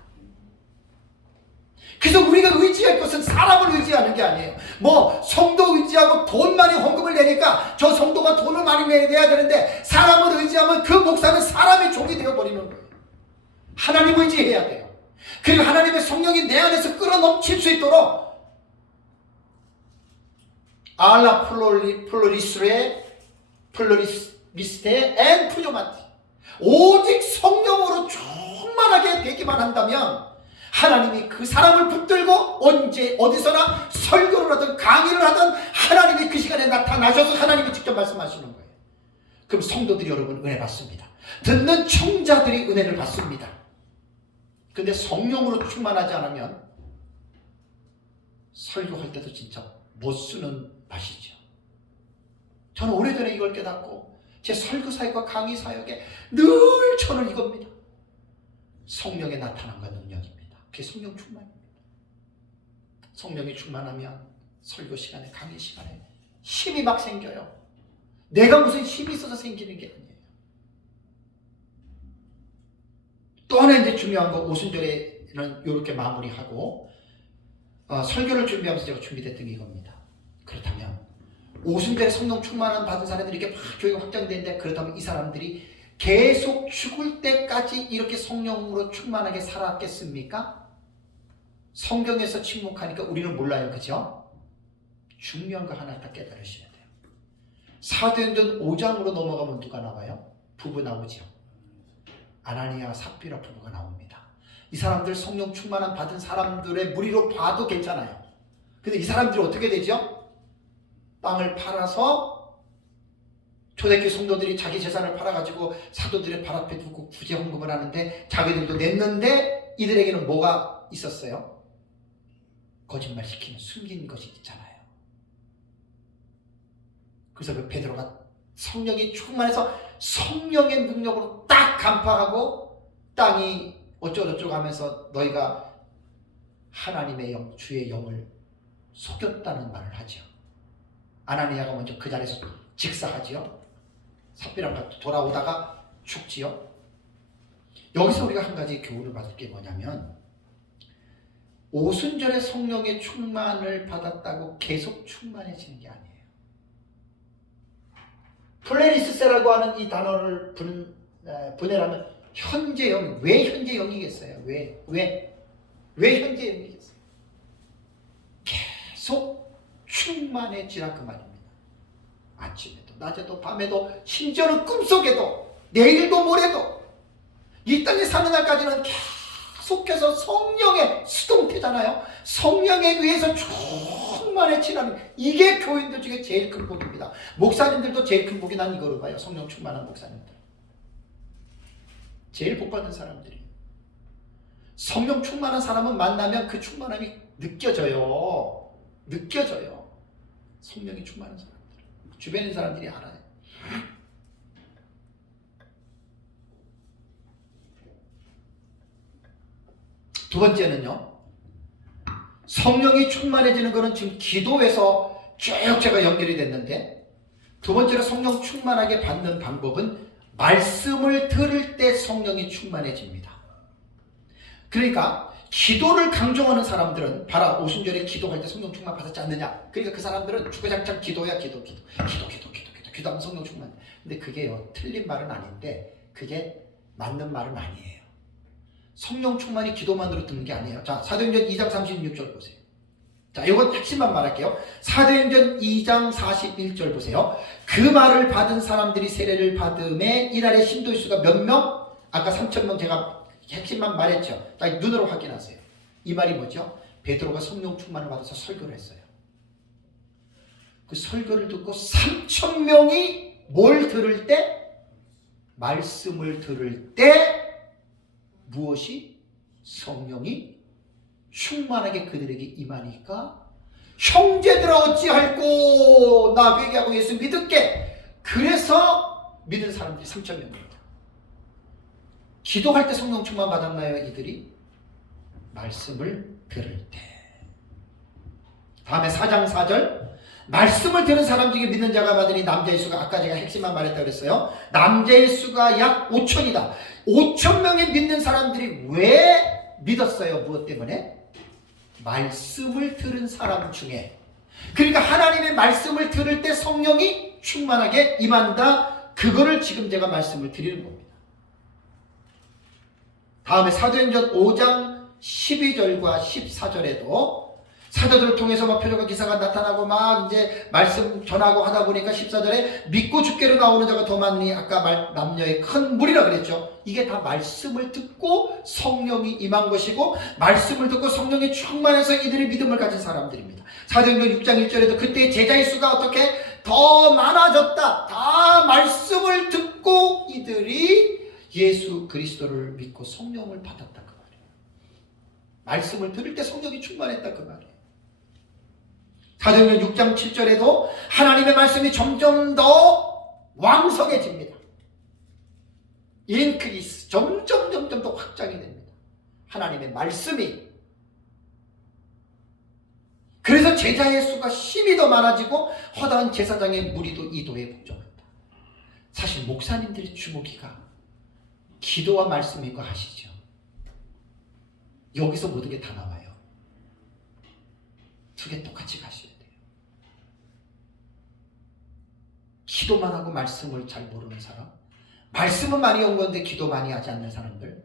그래서 우리가 의지할 것은 사람을 의지하는 게 아니에요. 성도 의지하고 돈 많이 헌금을 내니까 저 성도가 돈을 많이 내야 되는데 사람을 의지하면 그 목사는 사람의 종이 되어버리는 거예요. 하나님 의지해야 돼요. 그리고 하나님의 성령이 내 안에서 끌어넘칠 수 있도록 알라 플로리스테 앤 푸뇨마티 오직 성령으로 충만하게 되기만 한다면 하나님이 그 사람을 붙들고 언제 어디서나 설교를 하든 강의를 하든 하나님이 그 시간에 나타나셔서 하나님이 직접 말씀하시는 거예요. 그럼 성도들이 여러분 은혜 받습니다. 듣는 청자들이 은혜를 받습니다. 근데 성령으로 충만하지 않으면 설교할 때도 진짜 못 쓰는 맛이죠. 저는 오래전에 이걸 깨닫고 제 설교 사역과 강의 사역에 늘 저는 이겁니다. 성령에 나타난 건 능력입니다. 그게 성령 충만입니다. 성령이 충만하면 설교 시간에 강의 시간에 힘이 막 생겨요. 내가 무슨 힘이 있어서 생기는 게 아니에요. 또 하나 이제 중요한 거 오순절에는 이렇게 마무리하고 설교를 준비하면서 제가 준비됐던 게 이겁니다. 그렇다면 오순절에 성령 충만한 받은 사람들이 이렇게 막 교회가 확장되는데 그렇다면 이 사람들이 계속 죽을 때까지 이렇게 성령으로 충만하게 살았겠습니까? 성경에서 침묵하니까 우리는 몰라요. 그죠? 중요한 거 하나 딱 깨달으셔야 돼요. 사도행전 5장으로 넘어가면 누가 나와요? 부부 나오죠. 아나니아 삽비라 부부가 나옵니다. 이 사람들 성령 충만한 받은 사람들의 무리로 봐도 괜찮아요. 근데 이 사람들이 어떻게 되죠? 땅을 팔아서 초대교회 성도들이 자기 재산을 팔아가지고 사도들의 발 앞에 두고 구제 헌금을 하는데 자기들도 냈는데 이들에게는 뭐가 있었어요? 거짓말 시키는 숨긴 것이 있잖아요. 그래서 그 베드로가 성령이 충만해서 성령의 능력으로 딱 간파하고 땅이 어쩌고저쩌고 하면서 너희가 하나님의 영, 주의 영을 속였다는 말을 하죠. 아나니아가 먼저 그 자리에서 직사하지요. 삽비랑 돌아오다가 죽지요. 여기서 우리가 한 가지 교훈을 받을 게 뭐냐면, 오순절에 성령의 충만을 받았다고 계속 충만해지는 게 아니에요. 플레리스세라고 하는 이 단어를 분해하면 현재형, 왜 현재형이겠어요? 왜 현재형이겠어요? 계속 충만해지라 그 말입니다. 아침에도 낮에도 밤에도 심지어는 꿈속에도 내일도 모레도 이 땅에 사는 날까지는 계속해서 성령의 수동태잖아요. 성령에 의해서 충만해지라는, 이게 교인들 중에 제일 큰 복입니다. 목사님들도 제일 큰 복이 난 이거로 봐요. 성령 충만한 목사님들 제일 복받은 사람들이. 성령 충만한 사람은 만나면 그 충만함이 느껴져요. 성령이 충만한 사람들, 주변에 있는 사람들이 알아요. 두 번째는요, 성령이 충만해지는 것은 지금 기도에서 쭉 제가 연결이 됐는데, 두 번째로 성령 충만하게 받는 방법은 말씀을 들을 때 성령이 충만해집니다. 그러니까 기도를 강조하는 사람들은 봐라, 오순절에 기도할 때 성령 충만 받았지 않느냐. 그러니까 그 사람들은 주구장창 기도야 기도하면 성령 충만. 근데 그게요, 틀린 말은 아닌데 그게 맞는 말은 아니에요. 성령 충만이 기도만으로 듣는 게 아니에요. 자, 사도행전 2장 36절 보세요. 자, 이건 핵심만 말할게요. 사도행전 2장 41절 보세요. 그 말을 받은 사람들이 세례를 받음에 이날의 신도의 수가 몇 명? 아까 3,000명 제가 핵심만 말했죠. 자, 눈으로 확인하세요. 이 말이 뭐죠? 베드로가 성령 충만을 받아서 설교를 했어요. 그 설교를 듣고 3,000명이 뭘 들을 때? 말씀을 들을 때 무엇이? 성령이 충만하게 그들에게 임하니까 형제들아 어찌할꼬 나 회개하고 예수 믿을게. 그래서 믿은 사람들이 3,000명입니다. 기도할 때 성령 충만 받았나요? 이들이 말씀을 들을 때. 다음에 4장 4절, 말씀을 들은 사람 중에 믿는 자가 많으니 남자의 수가, 아까 제가 핵심만 말했다 그랬어요. 남자의 수가 약 5,000이다. 5,000명의 믿는 사람들이 왜 믿었어요? 무엇 때문에? 말씀을 들은 사람 중에. 그러니까 하나님의 말씀을 들을 때 성령이 충만하게 임한다. 그거를 지금 제가 말씀을 드리는 겁니다. 다음에 사도행전 5장 12절과 14절에도 사도들을 통해서 막 표적과 기사가 나타나고 막 이제 말씀 전하고 하다 보니까 14절에 믿고 주께로 나오는 자가 더 많으니 아까 남녀의 큰 무리라 그랬죠. 이게 다 말씀을 듣고 성령이 임한 것이고, 말씀을 듣고 성령이 충만해서 이들이 믿음을 가진 사람들입니다. 사도행전 6장 1절에도 그때 제자의 수가 어떻게 더 많아졌다. 다 말씀을 듣고 이들이 예수 그리스도를 믿고 성령을 받았다 그 말이에요. 말씀을 들을 때 성령이 충만했다 그 말이에요. 사도행전 6장 7절에도 하나님의 말씀이 점점 더 왕성해집니다. 인크리스, 점점 더 확장이 됩니다. 하나님의 말씀이. 그래서 제자의 수가 힘이 더 많아지고 허다한 제사장의 무리도 이도에 복종한다. 사실 목사님들의 주목이가 기도와 말씀인 거 아시죠? 여기서 모든 게 다 나와요. 두 개 똑같이 가셔야 돼요. 기도만 하고 말씀을 잘 모르는 사람, 말씀은 많이 연구하는데 기도 많이 하지 않는 사람들,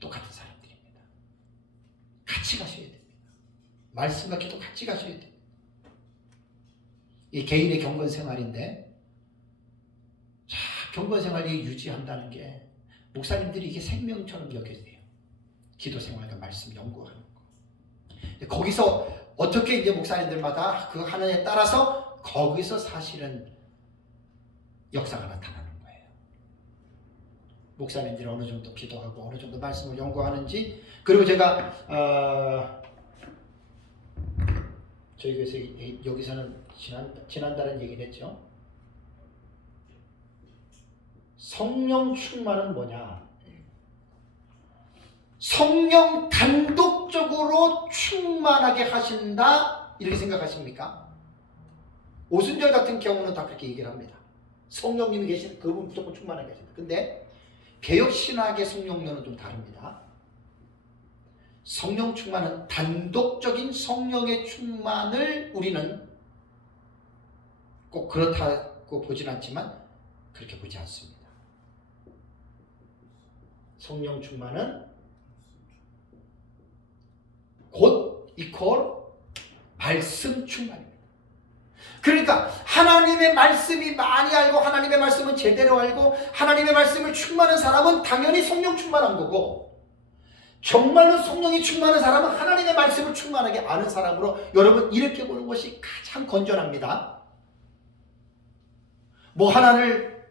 똑같은 사람들입니다. 같이 가셔야 됩니다. 말씀과 기도 같이 가셔야 돼요. 이 개인의 경건 생활인데, 자, 경건 생활이 유지한다는 게 목사님들이 이게 생명처럼 여겨야 돼요. 기도 생활과 말씀 연구하는 거. 거기서 어떻게 이제 목사님들마다 그 하나에 따라서 거기서 사실은 역사가 나타나는 거예요. 목사님들이 어느 정도 기도하고 어느 정도 말씀을 연구하는지. 그리고 제가 저희 교회에서 여기서는 지난달에 얘기를 했죠. 성령 충만은 뭐냐? 성령 단독적으로 충만하게 하신다 이렇게 생각하십니까? 오순절 같은 경우는 다 그렇게 얘기를 합니다. 성령님이 계신 그분 무조건 충만하게 하신다. 근데 개혁신학의 성령론은 좀 다릅니다. 성령 충만은 단독적인 성령의 충만을 우리는 꼭 그렇다고 보진 않지만 그렇게 보지 않습니다. 성령 충만은 곧 이퀄 말씀 충만입니다. 그러니까 하나님의 말씀이 많이 알고 하나님의 말씀은 제대로 알고 하나님의 말씀을 충만한 사람은 당연히 성령 충만한 거고, 정말로 성령이 충만한 사람은 하나님의 말씀을 충만하게 아는 사람으로 여러분 이렇게 보는 것이 가장 건전합니다. 뭐 하나를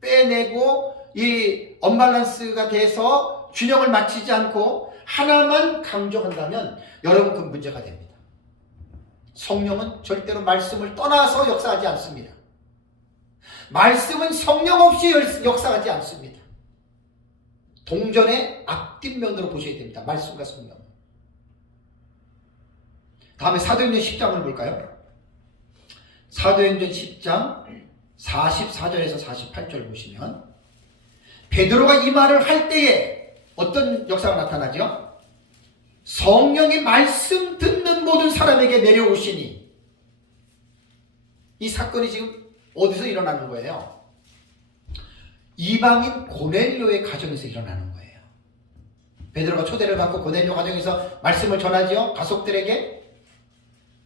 빼내고 이 언밸런스가 돼서 균형을 맞추지 않고 하나만 강조한다면 여러분 그 문제가 됩니다. 성령은 절대로 말씀을 떠나서 역사하지 않습니다. 말씀은 성령 없이 역사하지 않습니다. 동전의 앞뒷면으로 보셔야 됩니다. 말씀과 성령. 다음에 사도행전 10장을 볼까요? 사도행전 10장 44절에서 48절 보시면 베드로가 이 말을 할 때에 어떤 역사가 나타나죠? 성령이 말씀 듣는 모든 사람에게 내려오시니, 이 사건이 지금 어디서 일어나는 거예요? 이방인 고넬료의 가정에서 일어나는 거예요. 베드로가 초대를 받고 고넬료 가정에서 말씀을 전하지요. 가족들에게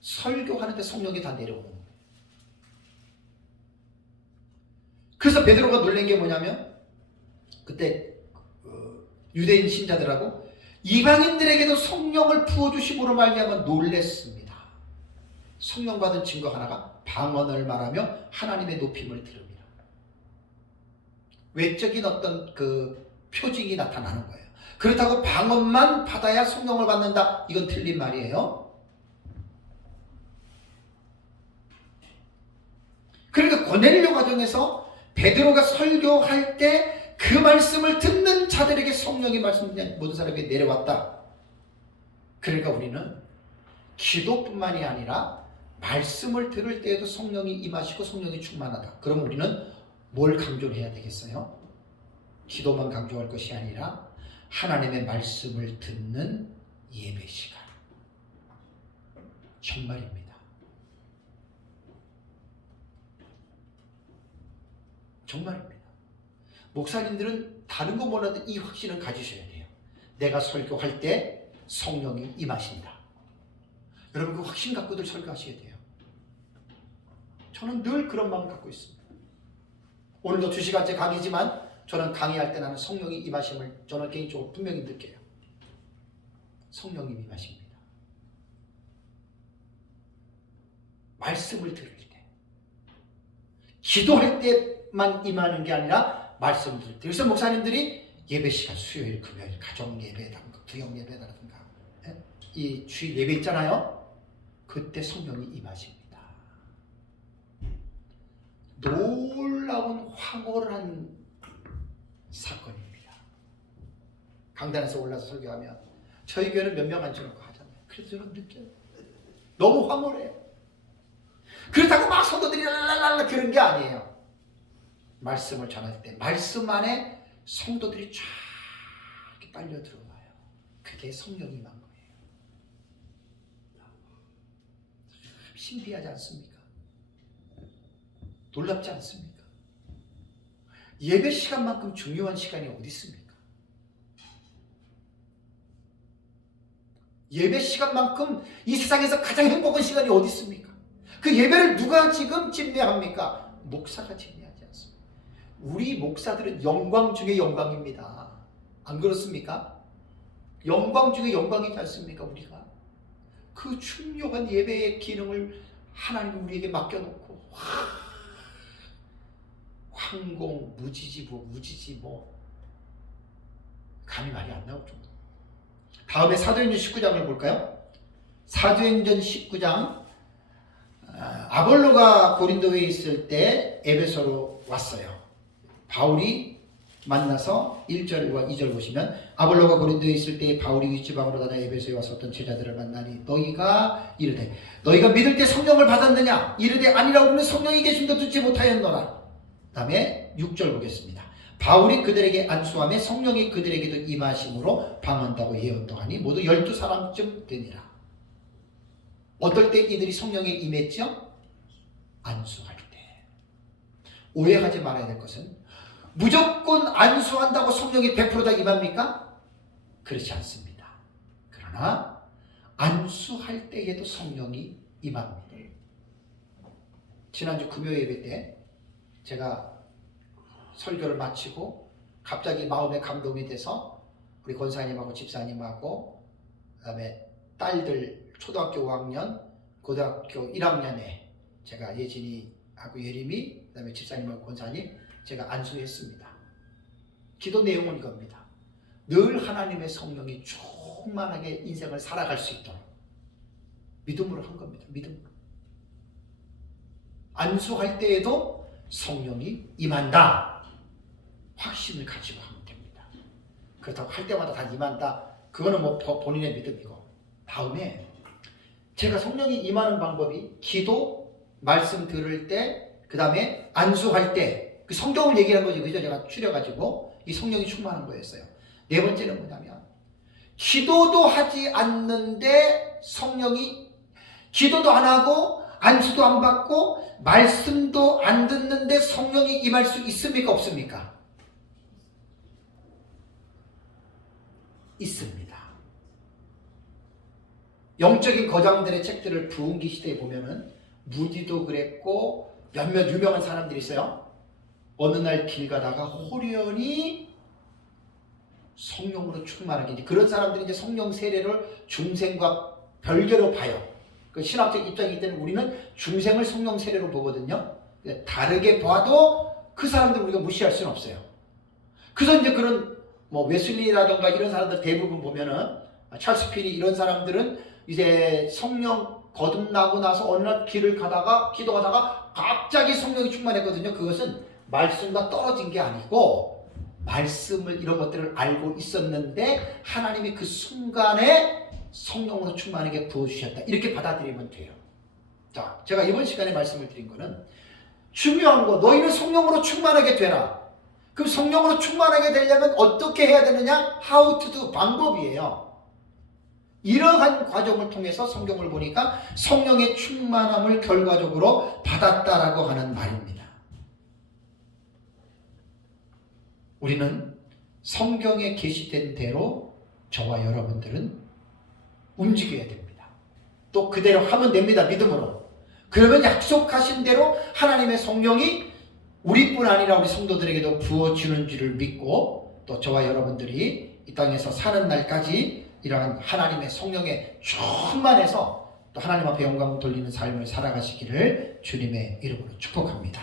설교하는데 성령이 다 내려오는 거예요. 그래서 베드로가 놀란 게 뭐냐면 그때 유대인 신자들하고 이방인들에게도 성령을 부어주심으로 말미암아 놀랬습니다. 성령 받은 증거 하나가 방언을 말하며 하나님의 높임을 들읍니다. 외적인 어떤 그 표징이 나타나는 거예요. 그렇다고 방언만 받아야 성령을 받는다, 이건 틀린 말이에요. 그러니까 고넬료 가정에서 베드로가 설교할 때 그 말씀을 듣는 자들에게 성령의 말씀이 모든 사람에게 내려왔다. 그러니까 우리는 기도뿐만이 아니라 말씀을 들을 때에도 성령이 임하시고 성령이 충만하다. 그럼 우리는 뭘 강조해야 되겠어요? 기도만 강조할 것이 아니라 하나님의 말씀을 듣는 예배 시간. 정말입니다. 정말입니다. 목사님들은 다른 거 몰라도 이 확신을 가지셔야 돼요. 내가 설교할 때 성령이 임하신다. 여러분 그 확신 갖고들 설교하셔야 돼요. 저는 늘 그런 마음 갖고 있습니다. 오늘도 2시간째 강의지만 저는 강의할 때 나는 성령이 임하심을 저는 개인적으로 분명히 느껴요. 성령이 임하십니다. 말씀을 들을 때, 기도할 때만 임하는 게 아니라 말씀을 들을 때. 그래서 목사님들이 예배 시간 수요일, 금요일, 가정 예배라든가 구역 예배라든가 이 주일 예배 있잖아요. 그때 성령이 임하십니다. 놀라운 황홀한 사건입니다. 강단에서 올라서 설교하면 저희 교회는 몇 명 앉혀놓고 하잖아요. 그래서 저는 느껴요. 너무 황홀해요. 그렇다고 막 성도들이 랄랄랄라 그런 게 아니에요. 말씀을 전할 때 말씀 안에 성도들이 쫙 빨려 들어와요. 그게 성령이 임한 거예요. 신비하지 않습니까? 놀랍지 않습니까? 예배 시간만큼 중요한 시간이 어디 있습니까? 예배 시간만큼 이 세상에서 가장 행복한 시간이 어디 있습니까? 그 예배를 누가 지금 집례합니까? 목사가 집례하지 않습니다. 우리 목사들은 영광 중에 영광입니다. 안 그렇습니까? 영광 중에 영광이지 않습니까? 우리가 그 중요한 예배의 기능을 하나님이 우리에게 맡겨놓고 황공, 무지지 감히 말이 안 나올 정도. 다음에 사도행전 19장을 볼까요? 사도행전 19장. 아볼로가 고린도에 있을 때 에베소로 왔어요. 바울이 만나서 1절과 2절 보시면 아볼로가 고린도에 있을 때 바울이 윗지방으로 다녀 에베소에 와서 어떤 제자들을 만나니 너희가 이르되 너희가 믿을 때 성령을 받았느냐 이르되 아니라고 하면 성령이 계심도 듣지 못하였노라. 그 다음에 6절 보겠습니다. 바울이 그들에게 안수하며 성령이 그들에게도 임하심으로 방언다고 예언도하니 모두 12사람쯤 되니라. 어떨 때 이들이 성령에 임했죠? 안수할 때. 오해하지 말아야 될 것은 무조건 안수한다고 성령이 100%다 임합니까? 그렇지 않습니다. 그러나 안수할 때에도 성령이 임합니다. 지난주 금요 예배 때 제가 설교를 마치고 갑자기 마음에 감동이 돼서 우리 권사님하고 집사님하고 그다음에 딸들 초등학교 5학년, 고등학교 1학년에 제가 예진이하고 예림이 그다음에 집사님하고 권사님 제가 안수했습니다. 기도 내용은 이겁니다. 늘 하나님의 성령이 충만하게 인생을 살아갈 수 있도록 믿음으로 한 겁니다. 믿음으로. 안수할 때에도 성령이 임한다. 확신을 가지고 하면 됩니다. 그렇다고 할 때마다 다 임한다. 그거는 뭐 본인의 믿음이고. 다음에 제가 성령이 임하는 방법이 기도, 말씀 들을 때, 그 다음에 안수할 때, 그 성경을 얘기한 거지. 그죠? 제가 추려가지고 이 성령이 충만한 거였어요. 네 번째는 뭐냐면 기도도 하지 않는데 성령이 기도도 안 하고 안수도 안 받고 말씀도 안 듣는데 성령이 임할 수 있습니까? 없습니까? 있습니다. 영적인 거장들의 책들을 부흥기 시대에 보면은 무디도 그랬고 몇몇 유명한 사람들이 있어요. 어느 날 길 가다가 호련히 성령으로 충만하게 그런 사람들이 이제 성령 세례를 중생과 별개로 봐요. 그 신학적 입장이기 때문에 우리는 중생을 성령 세례로 보거든요. 다르게 봐도 그 사람들 우리가 무시할 수는 없어요. 그래서 이제 그런 뭐 웨슬리라던가 이런 사람들 대부분 보면은 찰스 피리 이런 사람들은 이제 성령 거듭나고 나서 어느 날 길을 가다가 기도하다가 갑자기 성령이 충만했거든요. 그것은 말씀과 떨어진 게 아니고 말씀을 이런 것들을 알고 있었는데 하나님이 그 순간에 성령으로 충만하게 부어주셨다. 이렇게 받아들이면 돼요. 자, 제가 이번 시간에 말씀을 드린 거는 중요한 거 너희는 성령으로 충만하게 되라. 그럼 성령으로 충만하게 되려면 어떻게 해야 되느냐? How to do 방법이에요. 이러한 과정을 통해서 성경을 보니까 성령의 충만함을 결과적으로 받았다라고 하는 말입니다. 우리는 성경에 게시된 대로 저와 여러분들은 움직여야 됩니다. 또 그대로 하면 됩니다. 믿음으로. 그러면 약속하신 대로 하나님의 성령이 우리뿐 아니라 우리 성도들에게도 부어주는 줄을 믿고 또 저와 여러분들이 이 땅에서 사는 날까지 이러한 하나님의 성령에 충만해서 또 하나님 앞에 영광을 돌리는 삶을 살아가시기를 주님의 이름으로 축복합니다.